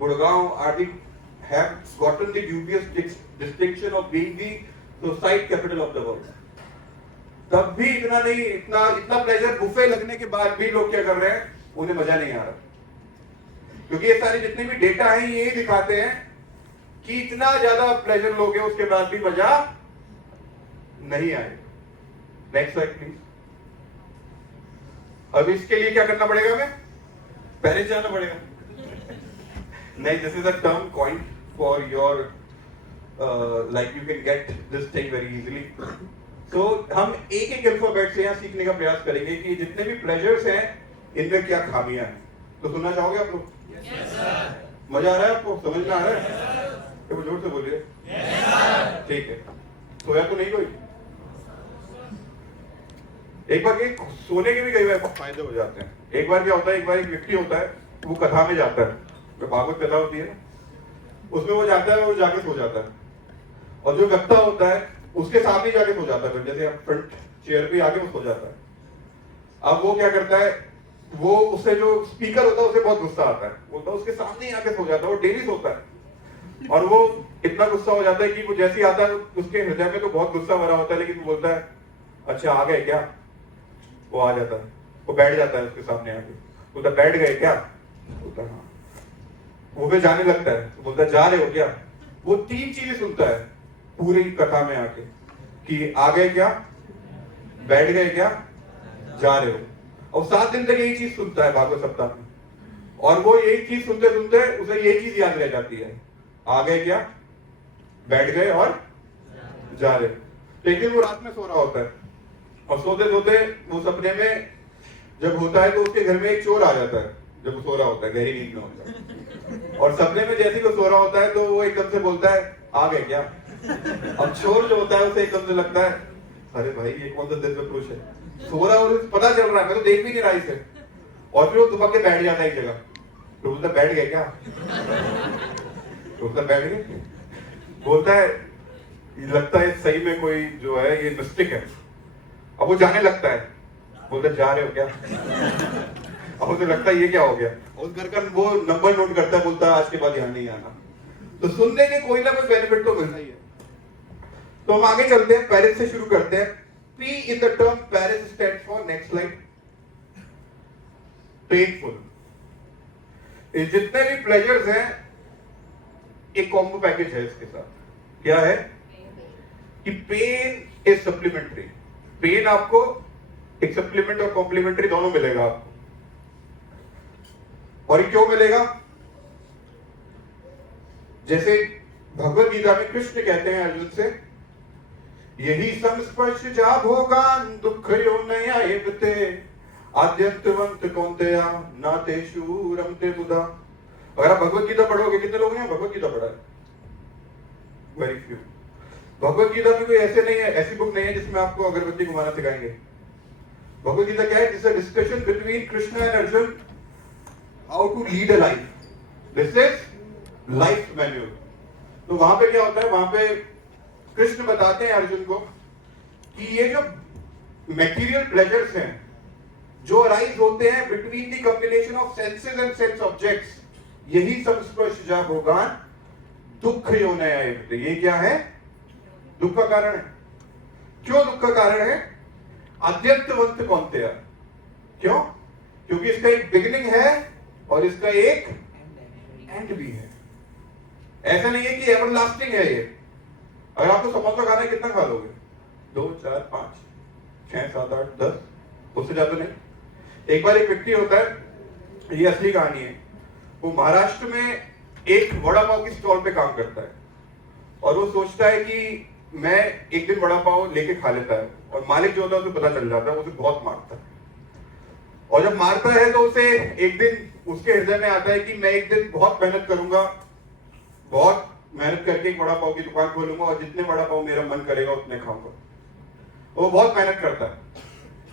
Gurgaon are the have gotten the dubious distinction of being the suicide capital of the world. तब भी इतना नहीं, इतना प्लेजर बुफे लगने के बाद भी लोग क्या कर रहे हैं? उन्हें मजा नहीं आ रहा. क्योंकि ये सारे जितने भी डेटा हैं ये दिखाते हैं कि इतना ज्यादा प्लेजर लोगे उसके बाद भी मजा नहीं आए. Next slide please. अब इसके लिए क्या करना पड़ेगा? हमें पेरिस जाना पड़ेगा. नहीं, this is a term coined for your like you can get this thing very easily. तो हम एक एक अल्फाबेट से यहाँ सीखने का प्रयास करेंगे कि जितने भी प्लेजर्स हैं इनमें क्या खामियां हैं. तो सुनना चाहोगे आप लोग? yes, मजा आ रहा है आपको? समझ में आ रहा है? तो जोर से बोलिए. yes, ठीक है. सोया तो नहीं कोई? एक बार के सोने के भी कई बार फायदे हो जाते हैं. एक बार क्या होता है, एक बार एक व्यक्ति होता है, वो कथा में जाता है, जो भागवत कथा होती है उसमें वो जाता है, वो जाके सो जाता है. और जो वक्ता होता है उसके साथ ही जाके सो जाता है. जैसे आप फ्रंट चेयर पे आके वो सो जाता है. अब वो क्या करता है, वो उससे जो स्पीकर होता है उसे बहुत गुस्सा आता है, बोलता है उसके सामने ही आके सो जाता है. वो डेली सोता है और वो इतना गुस्सा हो जाता है कि वो जैसे ही आता है उसके हृदय में तो बहुत गुस्सा भरा होता है, लेकिन वो बोलता है अच्छा आ गए क्या. वो आ जाता है, वो बैठ जाता है उसके सामने आके. बोलता बैठ गए क्या? बोलता हाँ. वो फिर जाने लगता है, तो बोलता जा रहे हो क्या? वो 3 चीजें सुनता है पूरी कथा में आके कि आ गए क्या, बैठ गए क्या, जा रहे हो. और 7 दिन तक यही चीज सुनता है भागवत सप्ताह में. और वो यही चीज सुनते सुनते उसे यही चीज याद रह जाती है, आ गए क्या, बैठ गए और जा रहे. लेकिन वो रात में सो रहा होता है और सोते सोते वो सपने में जब होता है तो उसके घर में एक चोर आ जाता है. जब वो सो रहा होता है, गहरी नींद में होता है, और सपने में जैसे ही वो सो रहा होता है तो वो एकदम से बोलता है आ गए क्या. अब चोर जो होता है उसे एकदम से लगता है अरे भाई ये कौन सा दिव्य पुरुष है, सो रहा है और पता चल रहा है, मैं तो देख भी नहीं रहा इसे. और फिर वो दुबक के बैठ जाता है एक जगह तो बोलता बैठ गए क्या? तो बोलता बैठ गए। बोलता है लगता है सही में कोई जो है ये मिस्टेक है। अब वो जाने लगता है, बोलता जा रहे हो क्या? अब उसे लगता है ये क्या हो गया, उस घर का वो नंबर नोट करता है, बोलता है आज के बाद यहाँ नहीं आना। तो सुनने के कोई ना कोई बेनिफिट तो मिलता ही है। तो हम आगे चलते हैं, पेरिस से शुरू करते हैं। P in the term Paris stands for, next slide, painful. ये जितने भी प्लेजर्स हैं एक कॉम्बो पैकेज है इसके साथ। क्या है कि पेन इज सप्लीमेंट्री। पेन आपको एक सप्लीमेंट और कॉम्प्लीमेंट्री दोनों मिलेगा आपको। और ये क्यों मिलेगा? जैसे भगवत गीता में कृष्ण कहते हैं अर्जुन से, यही संस्पर्श जा भोगान दुख यो नया एवते आद्यंतवंत कौन्तेया नातेषु रमते बुधा। अगर आप भगवत गीता पढ़ोगे, कितने लोग हैं भगवत गीता पढ़ा है? Very few. भगवत गीता में कोई ऐसे नहीं है, ऐसी बुक नहीं है जिसमें आपको अगरबत्ती घुमाना सिखाएंगे। भगवत गीता क्या है? This is a discussion between Krishna and Arjun, how to lead a life. This is life manual. तो वहां पे क्या होता है, वहां पे कृष्ण बताते हैं अर्जुन को कि ये जो मटेरियल प्लेजर्स हैं जो अराइज होते हैं between the combination of senses and sense objects, यही संस्पर्श जा भोगान दुख यो नया एवते। ये क्या है? दुख का कारण है। क्यों दुख का कारण है? अद्यंतवंत कौन्तेया। क्यों? क्योंकि इसका एक बिगिनिंग है और इसका एक एंड भी है। ऐसा नहीं है कि एवरलास्टिंग है ये। अगर आपको समोसा खाना है, कितना खा लोगे? 2, 4, 5, 6, 7, 8, 10, उससे ज्यादा नहीं। एक बार एक व्यक्ति होता है, ये असली कहानी है, वो महाराष्ट्र में एक वड़ा पाव की स्टॉल पे काम करता है और वो सोचता है कि मैं एक दिन वड़ा पाव लेके खा लेता है, और मालिक जो होता है उसे पता चल जाता है, उसे बहुत मारता है। और जब मारता है तो उसे एक दिन उसके हृदय में आता है कि मैं एक दिन बहुत मेहनत करूंगा, बहुत मेहनत करके एक वड़ा पाव की दुकान खोलूंगा और जितने वड़ा पाव मेरा मन करेगा उतने खाऊंगा। वो बहुत मेहनत करता है।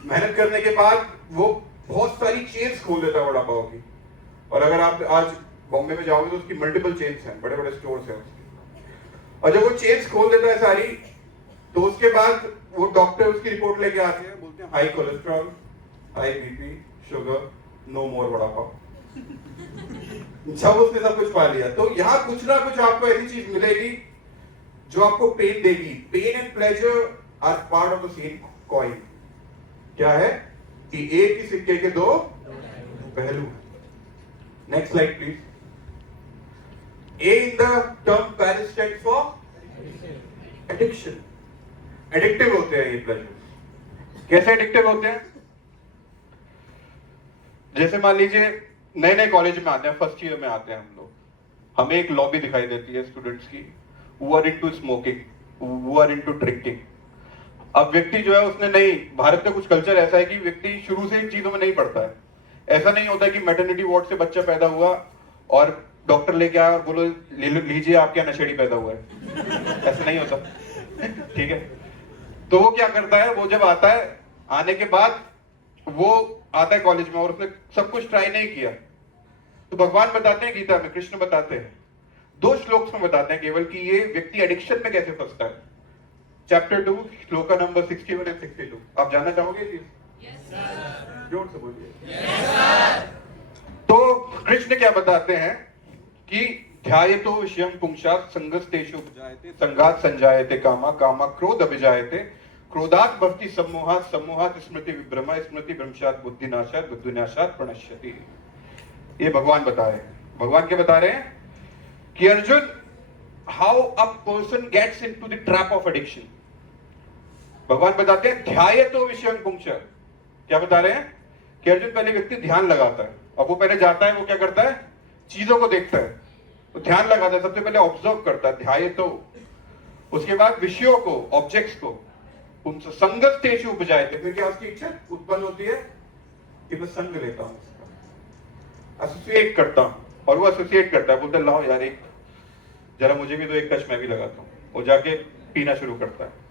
मेहनत करने के बाद वो बहुत सारी चेन्स खोल देता है वड़ा पाव की। और अगर आप आज बॉम्बे में जाओगे तो उसकी मल्टीपल चेन्स हैं, बड़े बड़े स्टोर्स हैं उसके। और जब वो चेन्स खोल देता है सारी, तो उसके बाद वो डॉक्टर उसकी रिपोर्ट लेके आते हैं, बोलते हैं high cholesterol, high BP, sugar, no more vada pav. जब उसने सब कुछ पा लिया, तो यहाँ कुछ ना कुछ आपको ऐसी चीज मिलेगी जो आपको पेन देगी। Pain and pleasure are part of the same coin. क्या है कि एक ही सिक्के के दो पहलू हैं। Next slide please. A in the term Paris stands for addiction. Addictive होते हैं ये प्लेजर। कैसे एडिक्टिव होते हैं? जैसे मान लीजिए नए नए कॉलेज में आते हैं, फर्स्ट ईयर में आते हैं हम लोग, हमें एक लॉबी दिखाई देती है स्टूडेंट्स की, who are into smoking, who are into drinking। अब व्यक्ति जो है उसने नहीं, भारत का कुछ कल्चर ऐसा है कि व्यक्ति शुरू से इन चीजों में नहीं पड़ता है। ऐसा नहीं होता है कि मैटरनिटी वार्ड से बच्चा पैदा हुआ और डॉक्टर लेके आया और बोलो लीजिए आपके यहाँ नशेड़ी पैदा हुआ है। ऐसा नहीं होता। ठीक है, तो वो क्या करता है, वो जब आता है, आने के बाद वो आता है कॉलेज में और उसने सब कुछ ट्राई नहीं किया, तो भगवान बताते हैं गीता में, कृष्ण बताते हैं, 2 श्लोक में बताते हैं केवल कि ये व्यक्ति एडिक्शन में कैसे फंसता है। Chapter 2 shloka number 61 and 62। आप जानना चाहोगे ये चीज? जोर से बोलिए। तो कृष्ण क्या बताते हैं कि ध्यायतो विषयं पुंसात् संगस्तेषु उपजायते संगात् संजायते कामा कामा क्रोध अभिजायते क्रोधात् भवति सम्मोहात् सम्मोहात् स्मृति विभ्रमा स्मृति भ्रंशात् बुद्धिनाशात् बुद्धिनाशात् प्रणश्यति। ये भगवान बता रहे हैं। भगवान क्या बता रहे हैं कि Arjun, how a person gets into the trap of addiction. भगवान बताते हैं ध्यायतो विषयं पुंसात्। क्या बता रहे हैं कि अर्जुन, पहले व्यक्ति ध्यान लगाता है। अब वो पहले जाता है, वो क्या करता है, चीजों को देखता है, तो ध्यान लगाता है, सबसे पहले ऑब्जर्व करता है, ध्यायतो। उसके बाद विषयों को, ऑब्जेक्ट्स को, उनसे संगस्तेषु उपजायते, फिर क्या उसकी इच्छा उत्पन्न होती है कि मैं संग लेता हूं, एसोसिएट करता हूं, और वो एसोसिएट करता है, बोलता है लाओ यार एक जरा मुझे भी तो एक टच मैं भी लगाता हूं, वो जाके पीना शुरू करता है।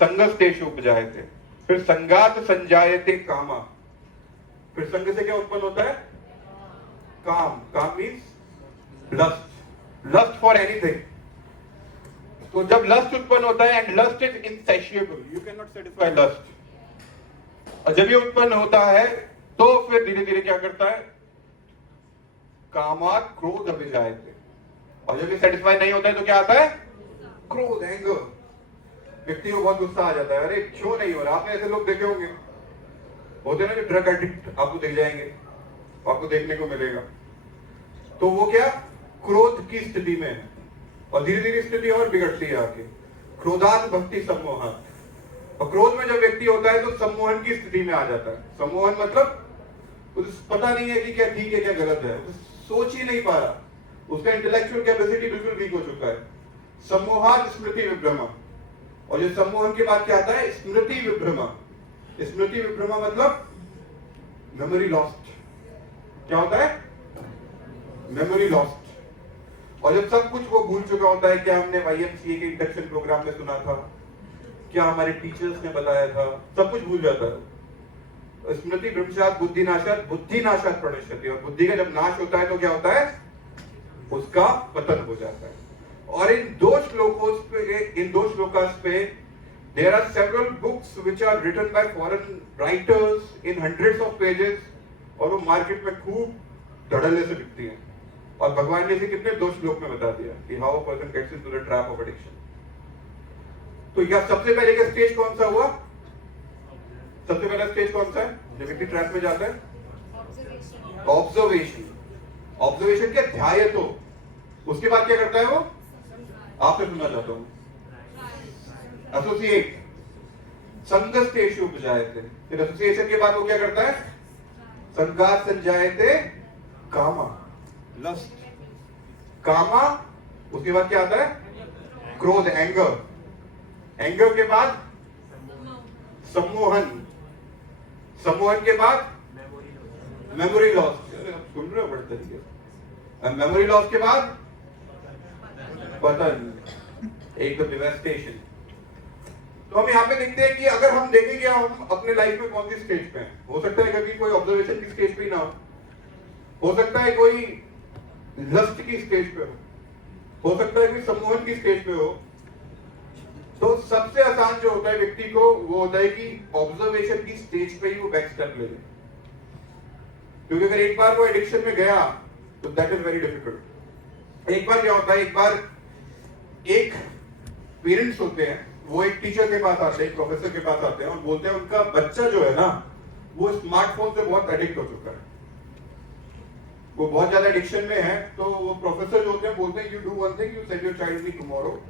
संगस्तेषु उपजायते, फिर संगात संजायते कामा, फिर संग से क्या उत्पन्न होता है, काम मीन्स लस्ट फॉर एनीथिंग। तो जब लस्ट उत्पन्न होता है, and lust is insatiable, you can not satisfy lust. और जब ये उत्पन्न होता है तो फिर धीरे धीरे क्या करता है, कामात् क्रोध अभिजायते। और जब ये सेटिस्फाई नहीं होता है तो क्या आता है, क्रोध, एंगर। व्यक्ति को बहुत गुस्सा आ जाता है, अरे क्यों नहीं हो रहा। आपने ऐसे लोग देखे होंगे, होते ना जो ड्रग एडिक्ट, आपको दिख जाएंगे, आपको देखने को मिलेगा। तो वो क्या, क्रोध की स्थिति में है, और धीरे धीरे स्थिति और बिगड़ती है आगे। क्रोधात भक्ति सम्मोहन। और क्रोध में जब व्यक्ति होता है तो सम्मोहन की स्थिति में आ जाता है। सम्मोहन मतलब उसे पता नहीं है कि क्या ठीक है क्या गलत है, सोच ही नहीं पा रहा, उसका इंटेलेक्चुअल कैपेसिटी बिल्कुल वीक हो चुका है। सम्मोहात स्मृति विभ्रमा। और जो सम्मोहन के बाद क्या आता है, स्मृति विभ्रमा। स्मृति विभ्रमा मतलब मेमोरी लॉस्ट। क्या होता है, मेमोरी लॉस्ट। और जब सब कुछ वो भूल चुका होता है, क्या हमने YMCA के इंडक्शन प्रोग्राम में सुना था, क्या हमारे टीचर्स ने बताया था, सब कुछ भूल जाता है। स्मृति भ्रंशात बुद्धिनाशात, बुद्धिनाशात प्रणश्यति। और बुद्धि का जब नाश होता है तो क्या होता है, उसका पतन हो जाता है। और इन दो श्लोकास पे there are several books which are written by foreign writers in hundreds of pages, और वो मार्केट में खूब धड़ल्ले से बिकती हैं। और भगवान ने इसे कितने 2 श्लोक में बता दिया कि how a person gets into the trap of addiction। तो यह सबसे पहले का स्टेज कौन सा हुआ, सबसे पहला स्टेज कौन सा है जब व्यक्ति ट्रैप में जाता है, ऑब्जर्वेशन। ऑब्जर्वेशन क्या, ध्याय। तो उसके बाद क्या करता है वो, आपसे सुनना चाहता हूं, एसोसिएट। संगस्तेषु उपजायते। फिर एसोसिएशन के बाद वो क्या करता है, संगात संजायते कामा, लस्ट, कामा। उसके बाद क्या आता है, क्रोध, एंगर। एंगर के बाद सम्मोहन। सम्मोहन के बाद मेमोरी लॉस। सुन रहे हो बड़े तरीके से। मेमोरी लॉस के बाद पतन, एकदम डिवास्टेशन। तो हम यहाँ पे देखते हैं कि अगर हम देखेंगे हम अपने लाइफ में कौन सी स्टेज पे हैं। हो सकता है कभी कोई ऑब्जर्वेशन की स्टेज पे ही ना हो सकता है कोई लस्ट की स्टेज पे हो सकता है कोई सम्मोहन की स्टेज पे हो। तो सबसे आसान जो होता है व्यक्ति को, वो होता है कि ऑब्जर्वेशन की स्टेज पे ही वो बैक स्टेप ले ले। क्योंकि अगर एक बार वो एडिक्शन में गया तो दैट इज वेरी डिफिकल्ट। एक बार क्या होता है, एक बार एक पेरेंट्स होते हैं, वो एक टीचर के पास आते हैं, एक प्रोफेसर के पास आते हैं और बोलते हैं उनका बच्चा जो है ना, वो स्मार्टफोन से बहुत एडिक्ट हो चुका है, वो बहुत ज्यादा एडिक्शन में है। तो वो प्रोफेसर जो होते हैं बोलते हैं, you do one thing, you send your child me tomorrow,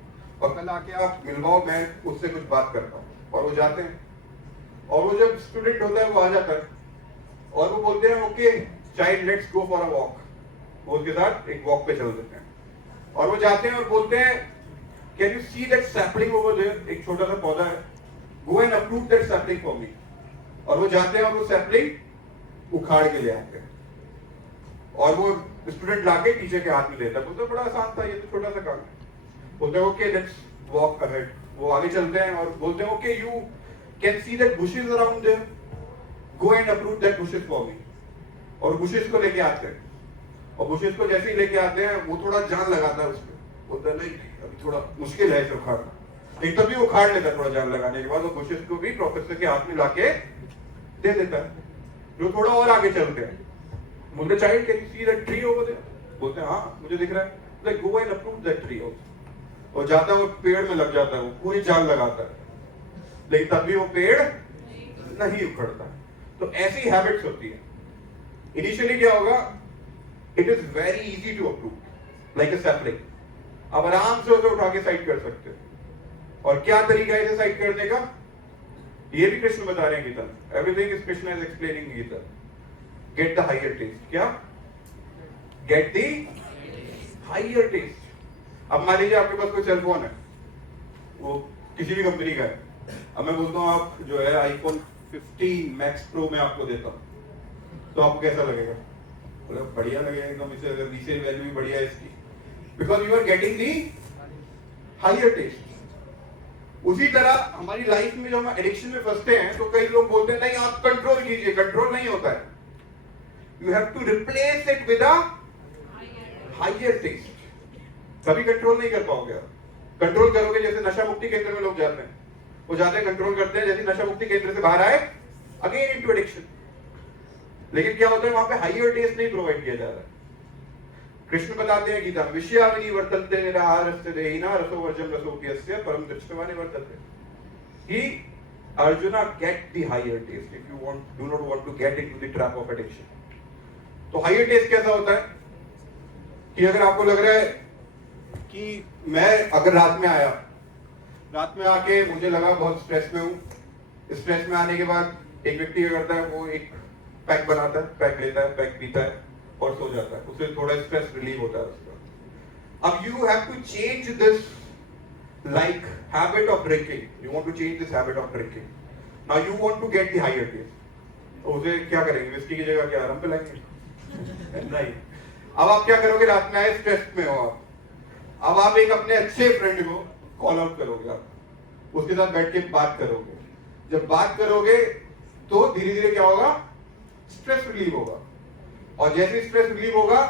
और कल आके आप मिलवाओ, मैं उससे कुछ बात करता हूँ। और वो जाते हैं, और वो जब स्टूडेंट होता है वो आ जाता है, और वो बोलते हैं okay child let's go for a walk. वो उसके साथ एक वॉक पे चल देते हैं, और वो जाते हैं और बोलते हैं can you see that sapling over there, एक छोटा सा पौधा है, go and approve that sapling for me. और वो जाते हैं और वो सैपलिंग उखाड़ के ले आते हैं, और वो स्टूडेंट लाके टीचर के हाथ में देता है। बोलते बड़ा आसान था, ये तो छोटा सा काम है। बोलते हैं ओके लेट्स वॉक अहेड। वो आगे चलते हैं और बोलते हैं okay you can see that bushes around there, go and approve that bushes for me. और बुशेस को लेके आते हैं, और बुशेस को जैसे ही लेके आते हैं वो थोड़ा जान लगाता है उसमें, बोलता है नहीं अभी थोड़ा मुश्किल है इसे उखाड़ना, एक तभी उखाड़ लेता है थोड़ा जान लगाने के बाद। वो बुशेस को भी प्रोफेसर के हाथ में लाके दे देता है, जो थोड़ा और आगे चलते हैं। बोलते child can you see that tree over there, बोलते हैं हाँ मुझे दिख रहा है, like go and approve that tree also. और जाता है वो पेड़ में लग जाता है, वो पूरी जान लगाता है, लेकिन तब भी वो पेड़ नहीं उखड़ता। तो ऐसी हैबिट्स होती है। इनिशियली क्या होगा, it is very easy to approve like a sapling, आप आराम से उसे उठा के साइड कर सकते हैं। और क्या तरीका है इसे साइड करने का, ये भी कृष्ण बता रहे हैं गीता में। Everything is Krishna is explaining Gita. Get the higher taste, क्या गेट द हायर टेस्ट। अब मान लीजिए आपके पास कोई सेलफोन है, वो किसी भी कंपनी का है, अब मैं बोलता हूँ आप जो है आईफोन 15 मैक्स प्रो में आपको देता हूँ, तो आपको कैसा लगेगा? मतलब बढ़िया लगेगा एकदम, इसे अगर रीसेल वैल्यू भी बढ़िया है इसकी, because you are getting the higher taste. उसी तरह हमारी लाइफ में जब हम एडिक्शन में फंसते हैं तो कई लोग बोलते हैं नहीं आप कंट्रोल कीजिए, कंट्रोल नहीं होता है। You have to replace it with a higher taste. कभी कंट्रोल नहीं कर पाओगे आप। कंट्रोल करोगे जैसे नशा मुक्ति केंद्र में लोग जाते हैं, वो जाते हैं कंट्रोल करते हैं, जैसे नशा मुक्ति केंद्र से बाहर आए अगेन इनटू एडिक्शन। लेकिन क्या होता है वहां पे हाइयर टेस्ट नहीं प्रोवाइड किया जा रहा है। कृष्ण बताते हैं गीता में विषयाविनी वर्तन्ते निराहारस्य देहिना रसो वर्जम रसोप्यस्य परम दृष्टवानि वर्तते। He Arjuna get the higher taste if you do not want to get into the trap of addiction. तो हाइयर टेस्ट कैसा होता है कि अगर आपको लग रहा है कि मैं अगर रात में आया, रात में आके मुझे लगा बहुत स्ट्रेस में हूँ, स्ट्रेस में आने के बाद एक व्यक्ति क्या करता है, वो एक पैक बनाता है, पैक लेता है, पैक पीता है और सो जाता है, उससे थोड़ा स्ट्रेस रिलीव होता है उसका। अब you have to change this like habit of drinking. You want to change this habit of drinking. Now you want to get the higher taste. उसे क्या करेंगे? विस्की की जगह क्या आराम पे लाएंगे? नहीं। अब आप क्या करोगे? रात में आए, स्ट्रेस में हो आप, अब आप एक अपने अच्छे फ्रेंड को कॉल आउट करोगे, आप उसके साथ बैठ के बात करोगे। जब बात करोगे तो धीरे धीरे क्या होगा? स्ट्रेस रिलीव होगा, और जैसे स्ट्रेस रिलीव होगा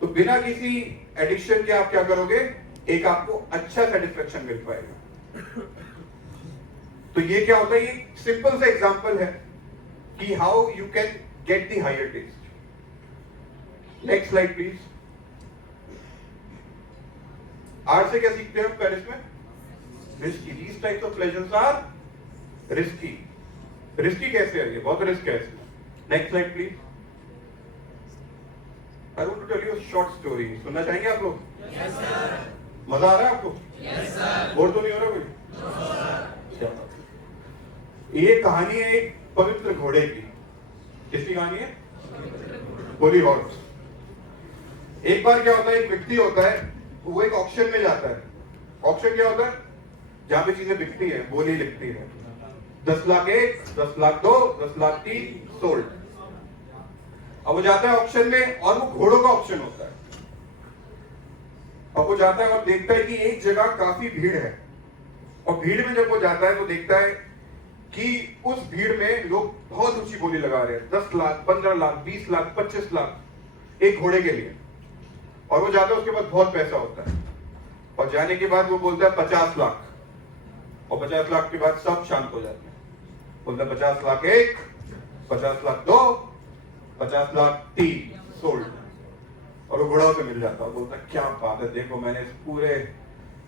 तो बिना किसी एडिक्शन के आप क्या करोगे? एक आपको अच्छा सेटिस्फेक्शन मिल पाएगा। तो ये क्या होता है? ये सिंपल सा एग्जांपल है कि how you can get the higher taste. Next slide please. R से क्या सीखते हैं हम पेरिस में? Risky. These types of pleasures are risky. Risky कैसे है? ये बहुत रिस्क है इसमें। Next slide please. I want to tell you a short story. सुनना चाहेंगे आप लोग? Yes sir. मजा आ रहा है आपको? Yes sir. बोर तो नहीं हो रहा कोई? No sir. ये कहानी है एक पवित्र घोड़े की। किसकी कहानी है? होली हॉर्स। एक बार क्या होता है, एक व्यक्ति होता है, वो एक ऑक्शन में जाता है। ऑक्शन क्या होता है? जहां पे चीजें बिकती है, बोली लिखती है। 10 लाख एक, 10 लाख दो, 10 लाख तीन, सोल्ड। अब वो जाता है ऑक्शन में, और वो घोड़ों का ऑक्शन होता है। अब वो जाता है और देखता है कि एक जगह काफी भीड़ है, और भीड़ में जब वो जाता है तो देखता है कि उस भीड़ में लोग बहुत ऊंची बोली लगा रहे हैं, 10 लाख, 15 लाख, 20 लाख, 25 लाख एक घोड़े के लिए। और वो जाता है, उसके पास बहुत पैसा होता है, और जाने के बाद वो बोलता है 50 लाख, और 50 लाख के बाद सब शांत हो जाते हैं। बोलता है 50 लाख एक, 50 लाख दो, 50 लाख तीन, सोल्ड। और वो घोड़ा उसे मिल जाता है, बोलता है क्या बात है, देखो मैंने इस पूरे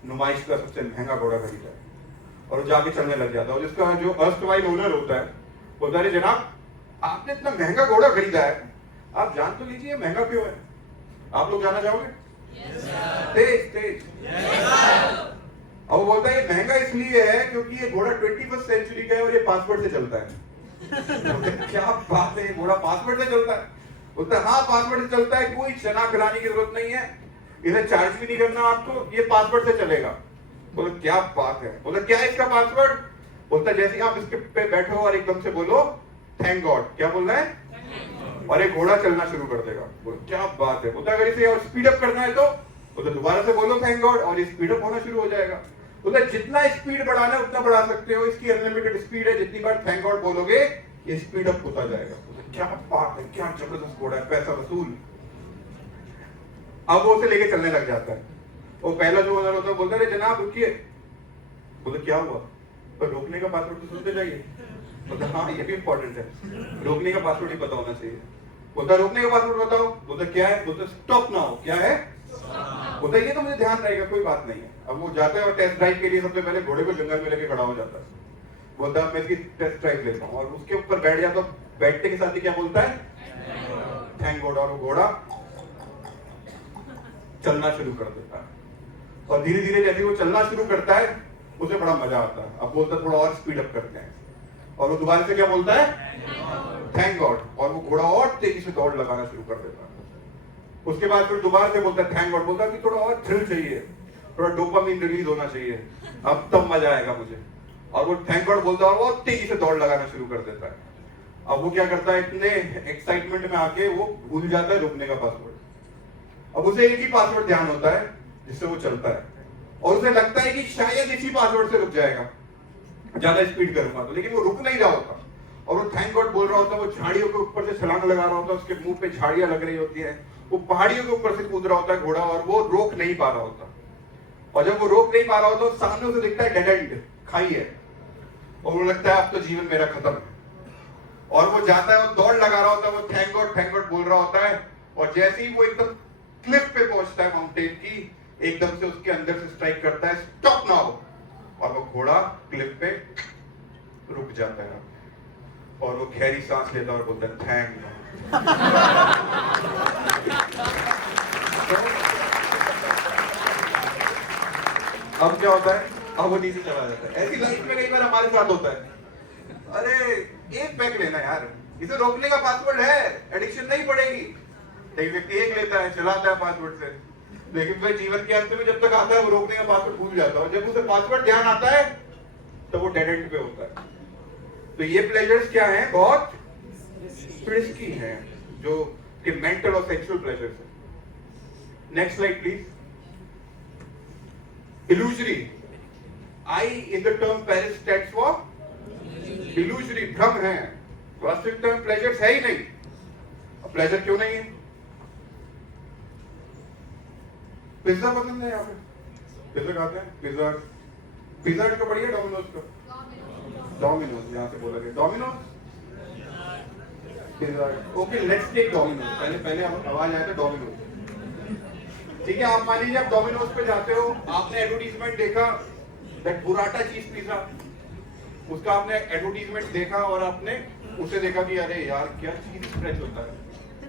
नुमाइश का सबसे महंगा घोड़ा खरीदा है। और वो जाके चलने लग जाता है, और जिसका जो अर्स्टवाइल ओनर होता है बोलता है जनाब आपने इतना महंगा घोड़ा खरीदा है, आप जान तो लीजिए महंगा क्यों है। आप लोग जाना चाहोगे? तेज तेज। अब वो बोलता है ये महंगा इसलिए है क्योंकि ये घोड़ा 21वीं सेंचुरी का है और ये पासवर्ड से चलता है। क्या बात है, घोड़ा पासवर्ड से चलता है? बोलता है हाँ पासवर्ड से चलता है, कोई चना खिलाने की जरूरत नहीं है, इधर चार्ज भी नहीं करना आपको, ये पासवर्ड से चलेगा। बोला क्या बात है? बोला क्या है इसका पासवर्ड? बोलता है जैसे आप इसके पे बैठो और एकदम से बोलो थैंक गॉड। क्या बोल रहा है? और एक घोड़ा चलना शुरू कर देगा। बोला क्या बात है? बोलता अगर इसे और स्पीड अप करना है तो बोलता दोबारा से बोलो थैंक गॉड, और ये स्पीड अप होना शुरू हो जाएगा। बोलता जितना स्पीड बढ़ाना है उतना बढ़ा सकते हो, इसकी अनलिमिटेड स्पीड है, जितनी बार थैंक गॉड बोलोगे ये स्पीड अप होता जाएगा। क्या बात है, क्या जबरदस्त घोड़ा है, पैसा वसूल। अब वो उसे लेके चलने लग जाता है। वो पहला जो ओनर होता है बोलता है जनाब रुकिए। बोले क्या हुआ? पर रोकने का पासवर्ड तो सुनते जाइए। बोलता हाँ ये भी इंपॉर्टेंट है, रोकने का पासवर्ड ही पता होना चाहिए। बोलता रोकने का पासवर्ड बताओ। बोलता क्या है? बोलता स्टॉप नाउ। क्या है? बोलता ये तो मुझे ध्यान रहेगा, कोई बात नहीं है। अब वो जाता है और टेस्ट ड्राइव के लिए सबसे पहले घोड़े को जंगल में लेके खड़ा हो जाता है। बोलता मैं इसकी टेस्ट ड्राइव लेता हूँ, और उसके ऊपर बैठ जाता। बैठने के साथ ही क्या बोलता है? Thank God. और वो घोड़ा चलना शुरू कर देता है, और धीरे धीरे जैसे वो चलना शुरू करता है उसे बड़ा मजा आता है। अब बोलता थोड़ा और स्पीड अप करते हैं, और वो दोबारा से क्या बोलता है? Thank God. और वो घोड़ा और तेजी से दौड़ लगाना शुरू कर देता है। उसके बाद फिर दोबारा से बोलता है थैंक गॉड। बोलता है कि थोड़ा और थ्रिल चाहिए, थोड़ा डोपामिन रिलीज होना चाहिए, अब तब मजा आएगा मुझे। और वो थैंक गॉड बोलता है और तेजी से दौड़ लगाना शुरू कर देता है। अब वो क्या करता है, इतने एक्साइटमेंट में आके वो भूल जाता है रोकने का पासवर्ड। अब उसे एक ही पासवर्ड ध्यान होता है जिससे वो चलता है, और उसे लगता है कि शायद इसी पासवर्ड से रुक जाएगा, ज्यादा स्पीड करूंगा तो, लेकिन वो रुक नहीं रहा होता। और वो थैंक गॉड बोल रहा होता है, वो झाड़ियों के ऊपर से छलांग लगा रहा होता है, उसके मुंह पे झाड़ियां लग रही होती है, वो पहाड़ियों के ऊपर से कूद रहा होता है घोड़ा, और वो रोक नहीं पा रहा होता। और जब वो रोक नहीं पा रहा होता, सामने उसे दिखता है डेड एंड, खाई है, और वो लगता है अब तो जीवन मेरा खत्म है। और वो जाता है, वो दौड़ लगा रहा होता है, वो थैंक गॉड बोल रहा होता है, और जैसे ही वो एकदम क्लिफ पे पहुंचता है माउंटेन की, एकदम से उसके अंदर से स्ट्राइक करता है, स्टॉप नाउ, और वो घोड़ा क्लिफ पे रुक जाता है, और वो गहरी सांस लेता है और बोलता है थैंक अब क्या होता है, अब वो नीचे चला जाता है। ऐसी लाइफ में कई बार हमारे साथ होता है, अरे एक पैक लेना यार, इसे रोकने का पासवर्ड है, एडिक्शन नहीं पड़ेगी। एक व्यक्ति एक लेता है, चलाता है पासवर्ड से, लेकिन वह जीवन के अंत में जब तक आता है वो रोकने का पासवर्ड भूल जाता है, और जब उसे पासवर्ड ध्यान आता है तो वो डेड एंड पे होता है। तो ये प्लेजर्स क्या हैं, बहुत रिस्की हैं, जो कि मेंटल और सेक्सुअल प्लेजर्स हैं। Next slide please. Illusory, I in the term Paris stands for illusory, भ्रम है, वास्तविक टर्म प्लेजर्स है ही नहीं। अब प्लेजर क्यों नहीं है? पिज्जा पसंद है, यहाँ पे पिज्जा खाते हैं, पिज्जा पिज्जा का बढ़िया, डोमिनोज का, डोमिनोज यहाँ से बोला गया, Domino's pizza, okay let's take Domino's. पहले आवाज आया था डोमिनोज, ठीक है। आप मान लीजिए आप डोमिनोज पे जाते हो, आपने एडवर्टीजमेंट देखा, दैट बुराटा चीज पिज्जा, उसका आपने एडवर्टीजमेंट देखा और आपने उसे देखा कि अरे यार क्या चीज स्प्रेड होता है,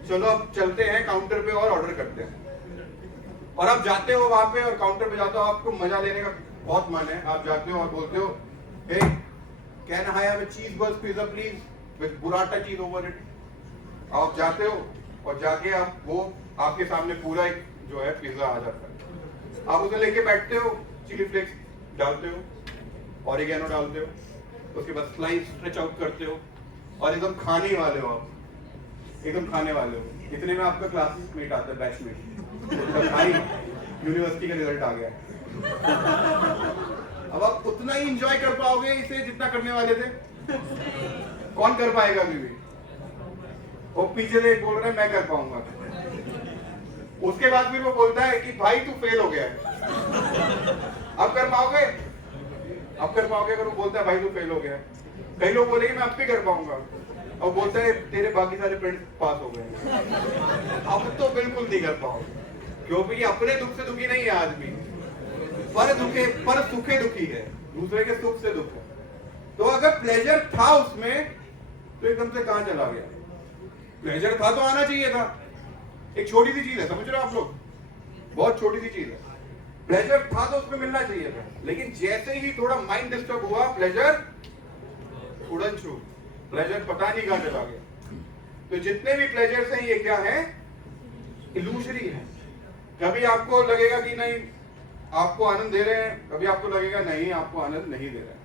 चलो अब चलते हैं काउंटर पे और ऑर्डर करते हैं। और आप जाते हो वहां पे और काउंटर पे जाते हो, आपको मजा लेने का बहुत मन है, आप जाते हो और बोलते हो hey can I have a चीज बर्गर पिज्जा प्लीज विद बुराटा चीज ओवर इट। आप जाते हो और जाके आप वो आपके सामने पूरा एक जो है पिज्जा आ जाता है, आप उसे लेके बैठते हो, चिली फ्लेक्स डालते हो, ऑरिगेनो डालते हो, उसके बाद स्लाइस स्ट्रेच आउट करते हो और एकदम खाने वाले हो, आप एकदम खाने वाले हो। इतने में आपका क्लासमेट आता है, बैचमेट, भाई यूनिवर्सिटी का रिजल्ट आ गया। अब आप उतना ही एंजॉय कर पाओगे इसे जितना करने वाले थे? कौन कर पाएगा अभी भी? वो पीछे से बोल रहे हैं मैं कर पाऊंगा, उसके बाद फिर वो बोलता है कि भाई तू फेल हो गया है, अब कर पाओगे? अब कर पाओगे अगर वो बोलता है भाई तू फेल हो गया है? कई लोग बोलेंगे मैं अब भी कर पाऊंगा, और बोलता है तेरे बाकी सारे फ्रेंड्स पास हो गए, अब तो बिल्कुल नहीं कर पाओगे, क्योंकि अपने दुख से दुखी नहीं है आदमी, पर सुखे दुखी है, दूसरे के सुख से दुख है। तो अगर प्लेजर था उसमें तो एकदम से कहां चला गया? प्लेजर था तो आना चाहिए था, एक छोटी सी चीज है, समझ रहे हो आप लोग, बहुत छोटी सी चीज है, प्लेजर था तो उसमें मिलना चाहिए था, लेकिन जैसे ही थोड़ा माइंड डिस्टर्ब हुआ प्लेजर उड़न छू, प्लेजर पता नहीं कहां चला गया। तो जितने भी प्लेजर्स हैं ये क्या है? इल्यूजरी है। कभी आपको लगेगा कि नहीं आपको आनंद दे रहे हैं, कभी आपको लगेगा नहीं आपको आनंद नहीं दे रहे हैं।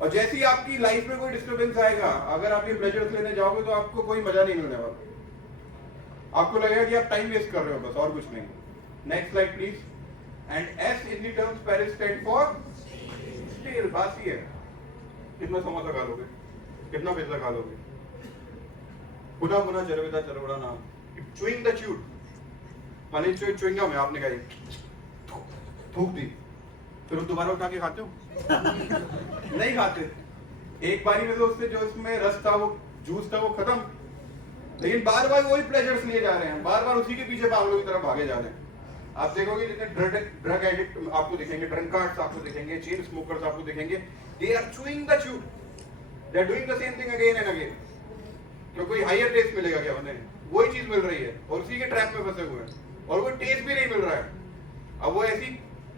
और जैसे ही आपकी लाइफ में कोई डिस्टर्बेंस आएगा, अगर आप ये प्लेजर्स लेने जाओगे तो आपको कोई मजा नहीं मिलने वाला, आपको लगेगा कि आप टाइम वेस्ट कर रहे हो बस, और कुछ नहीं। Next slide please. And as in the terms Paris stand for stale, बासी है। कितना समोसा खा लोगे, कितना पिज्जा खा लोगे, पुनः पुनः चरवेदा चरवड़ा नाम, चुइंग द च्यूड, माने चुइंगम है, आपने कहा थूक दी, फिर दोबारा उठा के खाते हो? नहीं खाते, एक बारी में तो उससे जो इसमें रस था, वो जूस था, वो खत्म। लेकिन बार बार वही प्लेजर्स लिए जा रहे हैं, बार बार उसी के पीछे पागलों की तरफ भागे जा रहे हैं। आप देखोगे जितने ड्रग एडिक्ट आपको दिखेंगे, ड्रंकार्ड्स आपको दिखेंगे, चेन स्मोकर्स आपको दिखेंगे, they are chewing the chew, they are doing the same thing again and again. क्यों कोई हायर टेस्ट मिलेगा क्या उन्हें? वही चीज मिल रही है और उसी के ट्रैप में फंसे हुए हैं, और वो टेस्ट भी नहीं मिल रहा है। अब वो ऐसी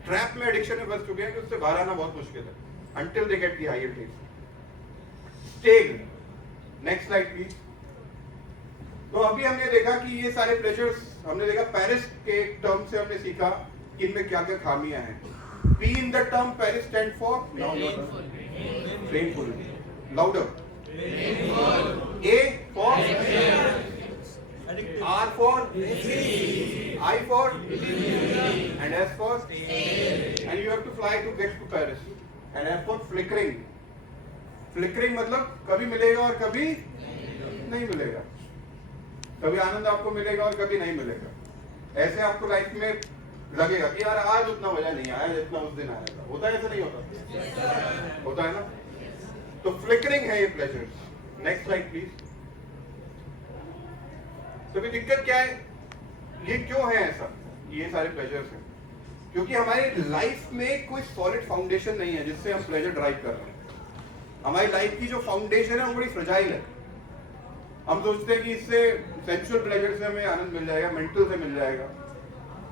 ट्रैप में, एडिक्शन में फंस चुके हैं कि उससे बाहर आना बहुत मुश्किल है, until they get the higher taste. Stay. Next slide please. तो अभी हमने देखा कि ये सारे प्लेजर्स, हमने देखा पेरिस के टर्म से हमने सीखा कि इनमें क्या क्या खामियां हैं। P in the term Paris stand for painful. Louder. A for R for I for and S for and you have to fly to get to Paris. And F for flickering. Flickering मतलब कभी मिलेगा और कभी नहीं मिलेगा, कभी आनंद आपको मिलेगा और कभी नहीं मिलेगा। ऐसे आपको लाइफ में लगेगा कि यार आज उतना मजा नहीं आया जितना उस दिन आया था। होता है ऐसा नहीं होता? होता है ना? तो फ्लिकरिंग है ये प्लेजर्स। Next slide please. तो भी दिक्कत क्या है, ये क्यों है ऐसा, ये सारे प्लेजर्स हैं क्योंकि हमारी लाइफ में कोई सॉलिड फाउंडेशन नहीं है जिससे हम प्लेजर ड्राइव कर रहे हैं। हमारी लाइफ की जो फाउंडेशन है वो बड़ी फ्रेजाइल है। हम सोचते हैं कि इससे सेंसुअल प्लेजर से हमें आनंद मिल जाएगा, मेंटल से मिल जाएगा,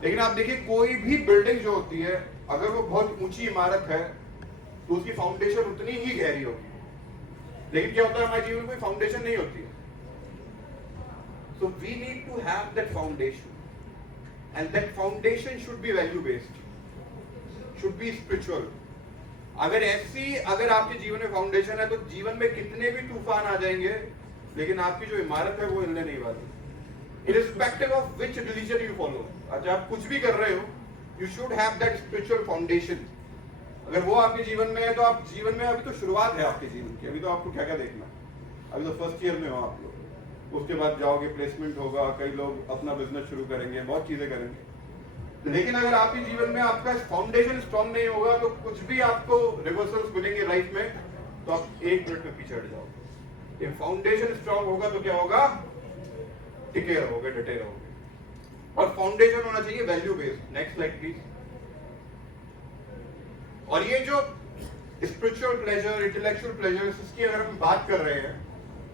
लेकिन आप देखिए कोई भी बिल्डिंग जो होती है अगर वो बहुत ऊंची इमारत है तो उसकी फाउंडेशन उतनी ही गहरी होगी। लेकिन क्या होता है, हमारे जीवन में कोई फाउंडेशन नहीं होती है। So we need to have that foundation, and that foundation should be value based, should be spiritual. अगर आपके जीवन में फाउंडेशन है तो जीवन में कितने भी तूफान आ जाएंगे लेकिन आपकी जो इमारत है वो हिलने नहीं वाली। Irrespective of which religion you follow, अच्छा आप कुछ भी कर रहे हो, you should have that spiritual foundation. अगर वो आपके जीवन में है तो आप जीवन में, अभी तो शुरुआत है आपके जीवन की, अभी तो आपको क्या क्या देखना है, अभी तो फर्स्ट ईयर में हो आप लोग, उसके बाद जाओगे, प्लेसमेंट होगा, कई लोग अपना बिजनेस शुरू करेंगे, बहुत चीजें करेंगे। लेकिन अगर आपके जीवन में आपका फाउंडेशन स्ट्रॉन्ग नहीं होगा तो कुछ भी आपको रिवर्सल्स मिलेंगे लाइफ में तो आप एक मिनट में पीछे हट जाओगे। ये फाउंडेशन स्ट्रॉन्ग होगा तो क्या होगा, टिके रहोगे, डटे रहोगे। और फाउंडेशन होना चाहिए value based. Next slide please. और ये जो स्पिरिचुअल प्लेजर, इंटेलेक्चुअल प्लेजर, इसकी अगर हम बात कर रहे हैं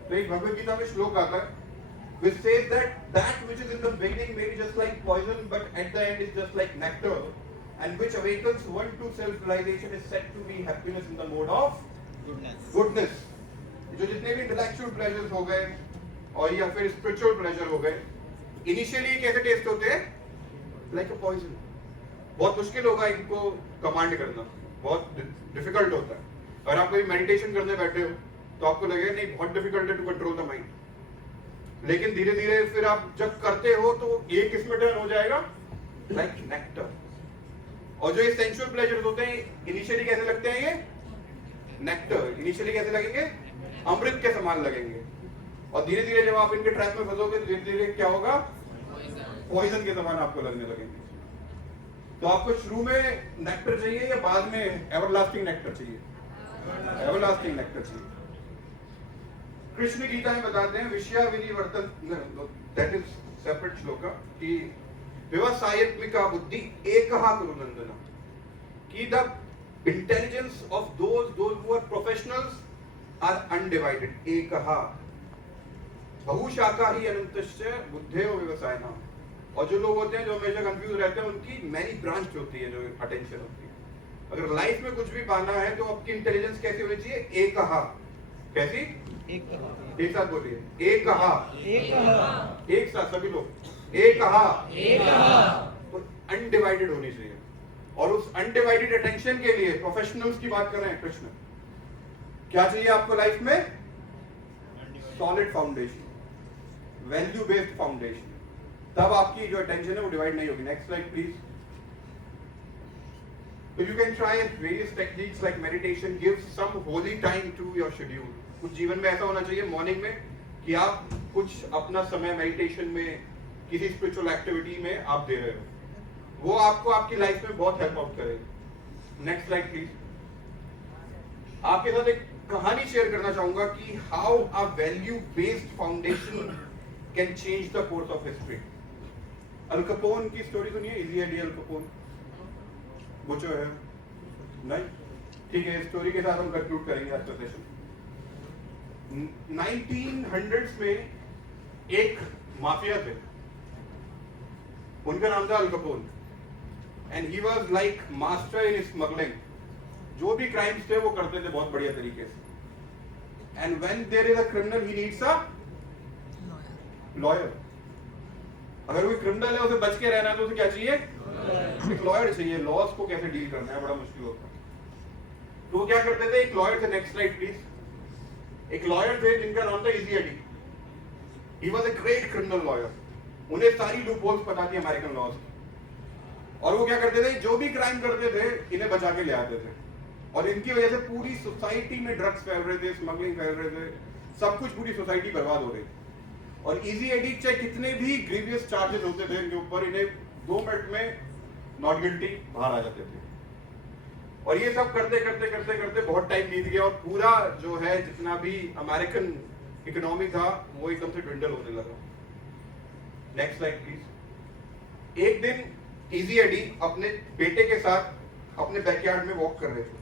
तो एक भगवद गीता में श्लोक आता है which says that which is in the beginning may be just like poison but at the end is just like nectar, and which awakens one to self realization is said to be happiness in the mode of goodness। जो जितने भी इंटेलेक्चुअल प्लेजर्स हो गए और या फिर स्पिरिचुअल प्लेजर हो गए, इनिशियली कैसे टेस्ट होते हैं, लाइक अ पॉइजन। बहुत मुश्किल होगा इनको कमांड करना, बहुत डिफिकल्ट होता है। अगर आप कोई मेडिटेशन करने बैठे हो तो आपको लगेगा नहीं बहुत डिफिकल्ट है टू कंट्रोल द माइंड, लेकिन धीरे धीरे फिर आप जब करते हो तो ये किस में टर्न हो जाएगा, लाइक नेक्टर। और जो ये सेंसुअल प्लेजर्स होते हैं इनिशियली कैसे लगते हैं, ये नेक्टर इनिशियली कैसे लगेंगे, अमृत के समान लगेंगे, और धीरे धीरे जब आप इनके ट्रैप में फंसोगे तो धीरे धीरे क्या होगा, पॉइजन के समान आपको लगने लगेंगे। तो आपको शुरू में नेक्टर चाहिए या बाद में एवरलास्टिंग नेक्टर चाहिए, एवरलास्टिंग नेक्टर चाहिए। कृष्ण गीता में बताते हैं विषया विनिवर्तन, दैट इज सेपरेट श्लोका, कि व्यवसायत्मिका बुद्धि एकहा कुरु नंदना, कि the intelligence of those who are professionals are undivided, एकहा बहुशाखा ही अनंतश्च बुद्धेयो व्यवसायना। और जो लोग होते हैं जो हमेशा कंफ्यूज रहते हैं, उनकी मैनी ब्रांच होती है, जो अटेंशन होती है। अगर लाइफ में कुछ भी पाना है तो आपकी इंटेलिजेंस कैसी होनी चाहिए, एकहा। कैसी, एक साथ बोलिए, एकहा, एक साथ सभी लोग, एकहा, तो अनडिवाइडेड होनी चाहिए। और उस अनडिवाइडेड अटेंशन के लिए प्रोफेशनल्स की बात कर रहे हैं कृष्ण, क्या चाहिए आपको लाइफ में, solid foundation, value based foundation, तब आपकी जो अटेंशन है वो डिवाइड नहीं होगी। Next slide please. So you can try various techniques like meditation, give some holy time to your schedule। कुछ जीवन में ऐसा होना चाहिए मॉर्निंग में कि आप कुछ अपना समय मेडिटेशन में, किसी स्पिरिचुअल एक्टिविटी में आप दे रहे हो, वो आपको आपकी लाइफ में बहुत हेल्प आउट करेगी। Next slide please. आपके साथ एक कहानी शेयर करना चाहूंगा कि how a value based foundation can change the course of history. Al Capone की स्टोरी सुनिए, इजी एडी अल कैपोन, बुचो है नहीं, ठीक है, स्टोरी के साथ हम कंक्लूड करेंगे आज का सेशन। 1900s में एक माफिया थे, उनका नाम था Al Capone, and he was like master in smuggling. जो भी क्राइम्स थे वो करते थे बहुत बढ़िया तरीके से। And when there is a criminal he needs a lawyer. अगर कोई क्रिमिनल है उसे बच के रहना है तो उसे क्या चाहिए, एक लॉयर चाहिए। लॉस को कैसे डील करना है बड़ा मुश्किल होता है। तो वो क्या करते थे, एक लॉयर थे, नेक्स्ट स्लाइड प्लीज। एक लॉयर थे जिनका नाम था Easy Eddie. He was a great criminal lawyer, उन्हें सारी लूप होल्स पता थी अमेरिकन लॉज की, और वो क्या करते थे, जो भी क्राइम करते थे इन्हें बचा के ले आते थे। और इनकी वजह से पूरी सोसाइटी में ड्रग्स फैल रहे थे, स्मगलिंग फैल रहे थे, सब कुछ, पूरी सोसाइटी बर्बाद हो रही थी। और इजी एडी चाहे कितने भी ग्रीवियस चार्जेस होते थे इनके ऊपर, इन्हें 2 मिनट में नॉट गिल्टी बाहर आ जाते थे। और ये सब करते करते करते करते बहुत टाइम बीत गया और पूरा जो है जितना भी अमेरिकन इकोनॉमी था वो एकदम से ट्विंडल होने लगा। Next slide please. एक दिन इजी एडी अपने बेटे के साथ अपने बैकयार्ड में वॉक कर रहे थे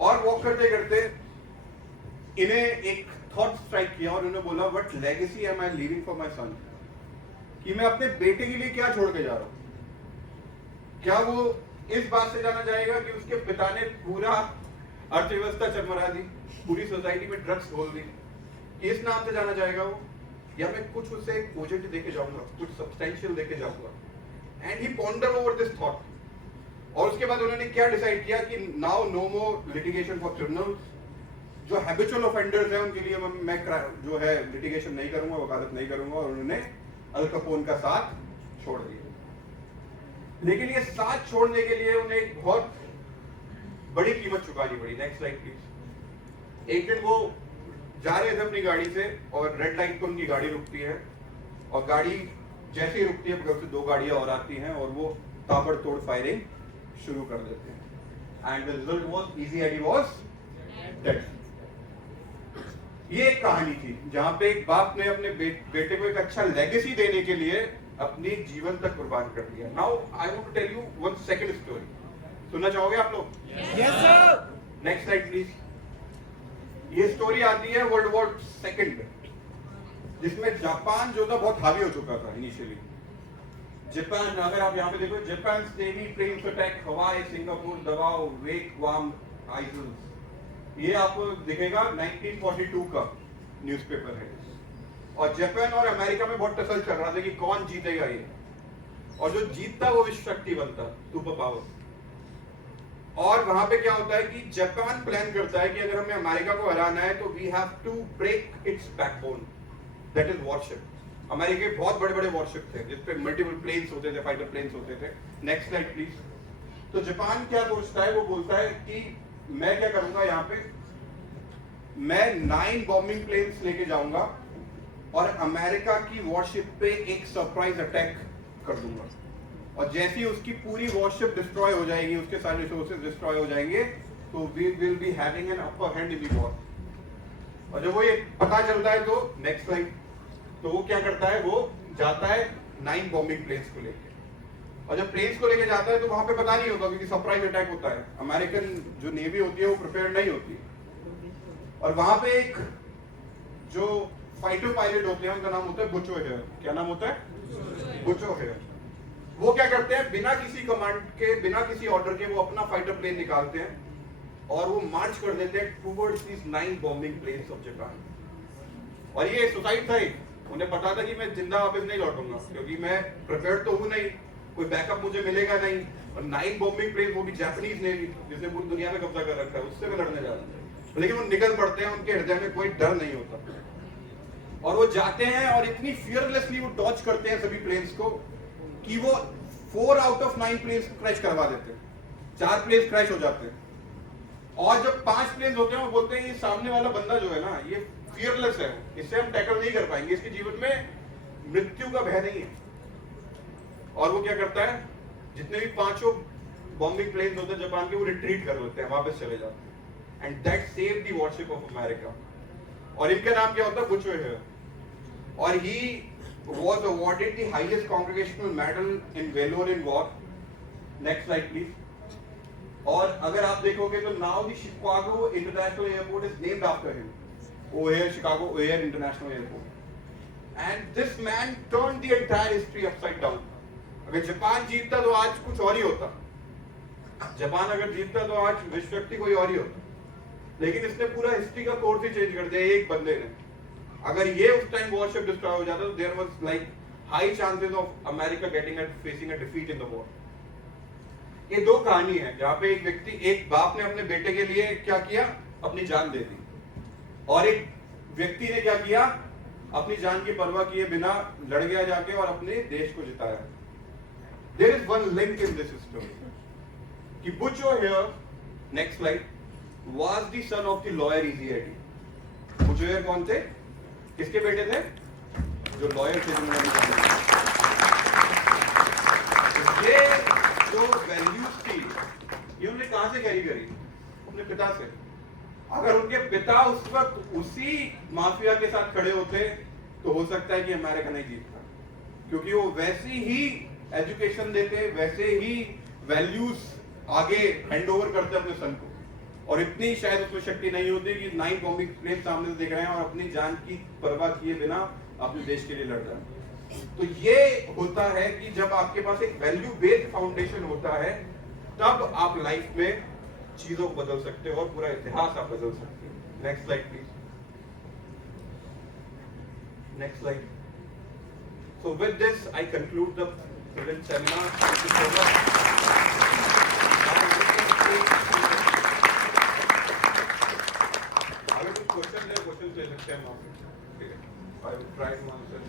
और वॉक करते करते इन्हें एक थॉट स्ट्राइक किया और उन्होंने बोला, what legacy am I leaving for my son, कि मैं अपने बेटे के लिए क्या छोड़ के जा रहा हूं। क्या वो इस बात से जाना चाहेगा कि उसके पिता ने पूरा अर्थव्यवस्था चरमरा दी, पूरी सोसाइटी में ड्रग्स खोल दी, इस नाम से जाना चाहेगा वो, या मैं कुछ उसे कोजेंट देके जाऊंगा, कुछ सब्सटेंशियल देके जाऊंगा। And he ponder over this thought. और उसके बाद उन्होंने क्या डिसाइड किया कि now no more litigation for criminals, जो हैबिचुअल ऑफेंडर्स हैं उनके लिए मैं जो है लिटिगेशन नहीं करूंगा, वकालत नहीं करूंगा। और उन्होंने अल कैपोन का साथ छोड़ दिया। लेकिन ये साथ छोड़ने के लिए उन्हें एक बहुत बड़ी कीमत चुकानी पड़ी। Next slide please. एक दिन वो जा रहे थे अपनी गाड़ी से और रेड लाइट पर उनकी गाड़ी रुकती है और गाड़ी जैसे ही रुकती है बगल से 2 गाड़ियां और आती हैं और वो ताबड़तोड़ फायरिंग शुरू कर देते हैं। And the result was Easy Eddie was dead. ये एक कहानी थी जहां पे एक बाप ने अपने बेटे को एक अच्छा लेगेसी देने के लिए अपनी जीवन तक कुर्बान कर दिया। Now I want to tell you one second story. सुनना चाहोगे आप लोग? Yes sir. Next slide please. ये स्टोरी आती है वर्ल्ड वॉर सेकंड में, जिसमें जापान जो था बहुत हावी हो चुका था इनिशियली। जापान, अगर आप यहाँ पे देखो, जापान नेवी प्लेन्स अटैक हवाई सिंगापुर दबाव वेक वाम आइसल्स, ये आपको दिखेगा 1942 का न्यूज़पेपर है। और जापान और अमेरिका में बहुत टसल चल रहा था कि कौन जीतेगा ये, और जो जीतता वो विश्व शक्ति बनता, सुपर पावर। और वहां पे क्या होता है कि जापान प्लान करता है कि अगर हमें अमेरिका को हराना है तो we have to break its backbone, that is warship. America के बहुत बड़े बड़े वॉरशिप थे जिसपे मल्टीपल प्लेन्स होते थे, फाइटर प्लेन्स होते थे। Next slide please. तो जापान क्या सोचता है, वो बोलता है कि मैं क्या करूंगा, यहाँ पे मैं 9 बॉम्बिंग प्लेन्स लेके जाऊंगा और अमेरिका की वॉरशिप पे एक सरप्राइज अटैक कर दूंगा। और जैसे ही उसकी पूरी वॉरशिप डिस्ट्रॉय हो जाएगी, उसके सारे रिसोर्सेज डिस्ट्रॉय हो जाएंगे, तो we will be having an upper hand in the war. और जब वो ये पता चलता है तो नेक्स्ट स्लाइड, तो वो क्या करता है, वो जाता है 9 बॉम्बिंग प्लेन्स को लेके। और जब प्लेन्स को लेके जाता है तो वहां पे पता नहीं होता क्योंकि सरप्राइज अटैक होता है। अमेरिकन जो नेवी होती है वो प्रिपेयर नहीं होती। और वहां पे एक जो फाइटर पायलट होते हैं उनका नाम होता है बुचो हेयर। क्या नाम होता है? बुचो हेयर। वो क्या करते हैं, बिना किसी कमांड के, बिना किसी ऑर्डर के वो अपना फाइटर प्लेन निकालते हैं और वो मार्च कर देते हैं towards this 9 bombing planes of Japan. और ये सुसाइड था, उन्हें पता था कि मैं जिंदा वापस नहीं लौटूंगा क्योंकि मैं प्रिपेयर तो हूं नहीं, कोई बैकअप मुझे मिलेगा नहीं। और 9 बॉम्बिंग प्लेन, वो भी जापानीज नेवी जिसने पूरी दुनिया में कब्जा कर रखा है, उससे मैं लड़ने जा रहा हूं। लेकिन वो निकल पड़ते हैं, उनके हृदय में कोई डर नहीं होता और वो जाते हैं और इतनी फियरलेसली वो डॉच करते हैं सभी प्लेन्स को कि वो 4 आउट ऑफ 9 प्लेन्स को क्रैश करवा देते हैं। 4 प्लेन्स क्रैश हो जाते हैं। और जब 5 प्लेन्स होते हैं वो बोलते हैं ये सामने वाला बंदा जो है ना, ये फियरलेस है, इससे हम टैकल नहीं कर पाएंगे, इसके जीवन में मृत्यु का भय नहीं है। और वो क्या करता है, जितने भी 5 बॉम्बिंग प्लेन्स होते हैं जापान के, वो रिट्रीट कर लेते हैं, वापस चले जाते हैं। And that save the worship of America. और इनका नाम क्या होता है? बुचो हेयर। और he was awarded the highest congressional medal in valor in war. Next slide please. और अगर आप देखोगे तो now the Chicago International Airport is named after him. O'Hare, Chicago O'Hare International Airport. And this man turned the entire history upside down. अगर जापान जीतता तो आज कुछ और ही होता। जापान अगर जीतता तो आज विश्व शक्ति कोई और ही होता। लेकिन इसने पूरा हिस्ट्री का कोर्स ही चेंज कर दिया एक बंदे ने। अगर ये उस टाइम वॉरशिप डिस्ट्रॉय हो जाता तो there was like high chances of America getting and facing a defeat in the war. ये 2 कहानी है जहां पे एक व्यक्ति, एक बाप ने अपने बेटे के लिए क्या किया, अपनी जान दे दी, और एक व्यक्ति ने क्या किया, अपनी जान की परवाह किए बिना लड़ गया जाके और अपने देश को जिताया। There is one link in this story कि Butch O'Hare next slide. Was the son of the lawyer Eazy-E. बुजुर्ग कौन थे? किसके बेटे थे? जो लॉयर थे जिन्होंने ये जो वैल्यूज थी ये उन्होंने कहां से कैरी करी? अपने पिता से. अगर उनके पिता उस वक्त उसी माफिया के साथ खड़े होते तो हो सकता है कि अमेरिका नहीं जीतता, क्योंकि वो वैसी ही एजुकेशन देते, वैसे ही वैल्यूज आगे हैंड ओवर करते अपने सन को, और इतनी शायद उसमें शक्ति नहीं होती कि 9 बॉम्बिंग प्लेन सामने से देख रहे हैं और अपनी जान की परवाह किए बिना अपने देश के लिए लड़ रहे हैं. तो ये होता है कि जब आपके पास एक वैल्यू बेस्ड फाउंडेशन होता है तब आप लाइफ में चीजों को बदल सकते हो और पूरा इतिहास आप बदल सकते हो. Next slide please. Next slide. So with this I conclude the present seminar. Thank you so much. अगर कुछ क्वेश्चन ले सकते हैं आप. I will try to answer.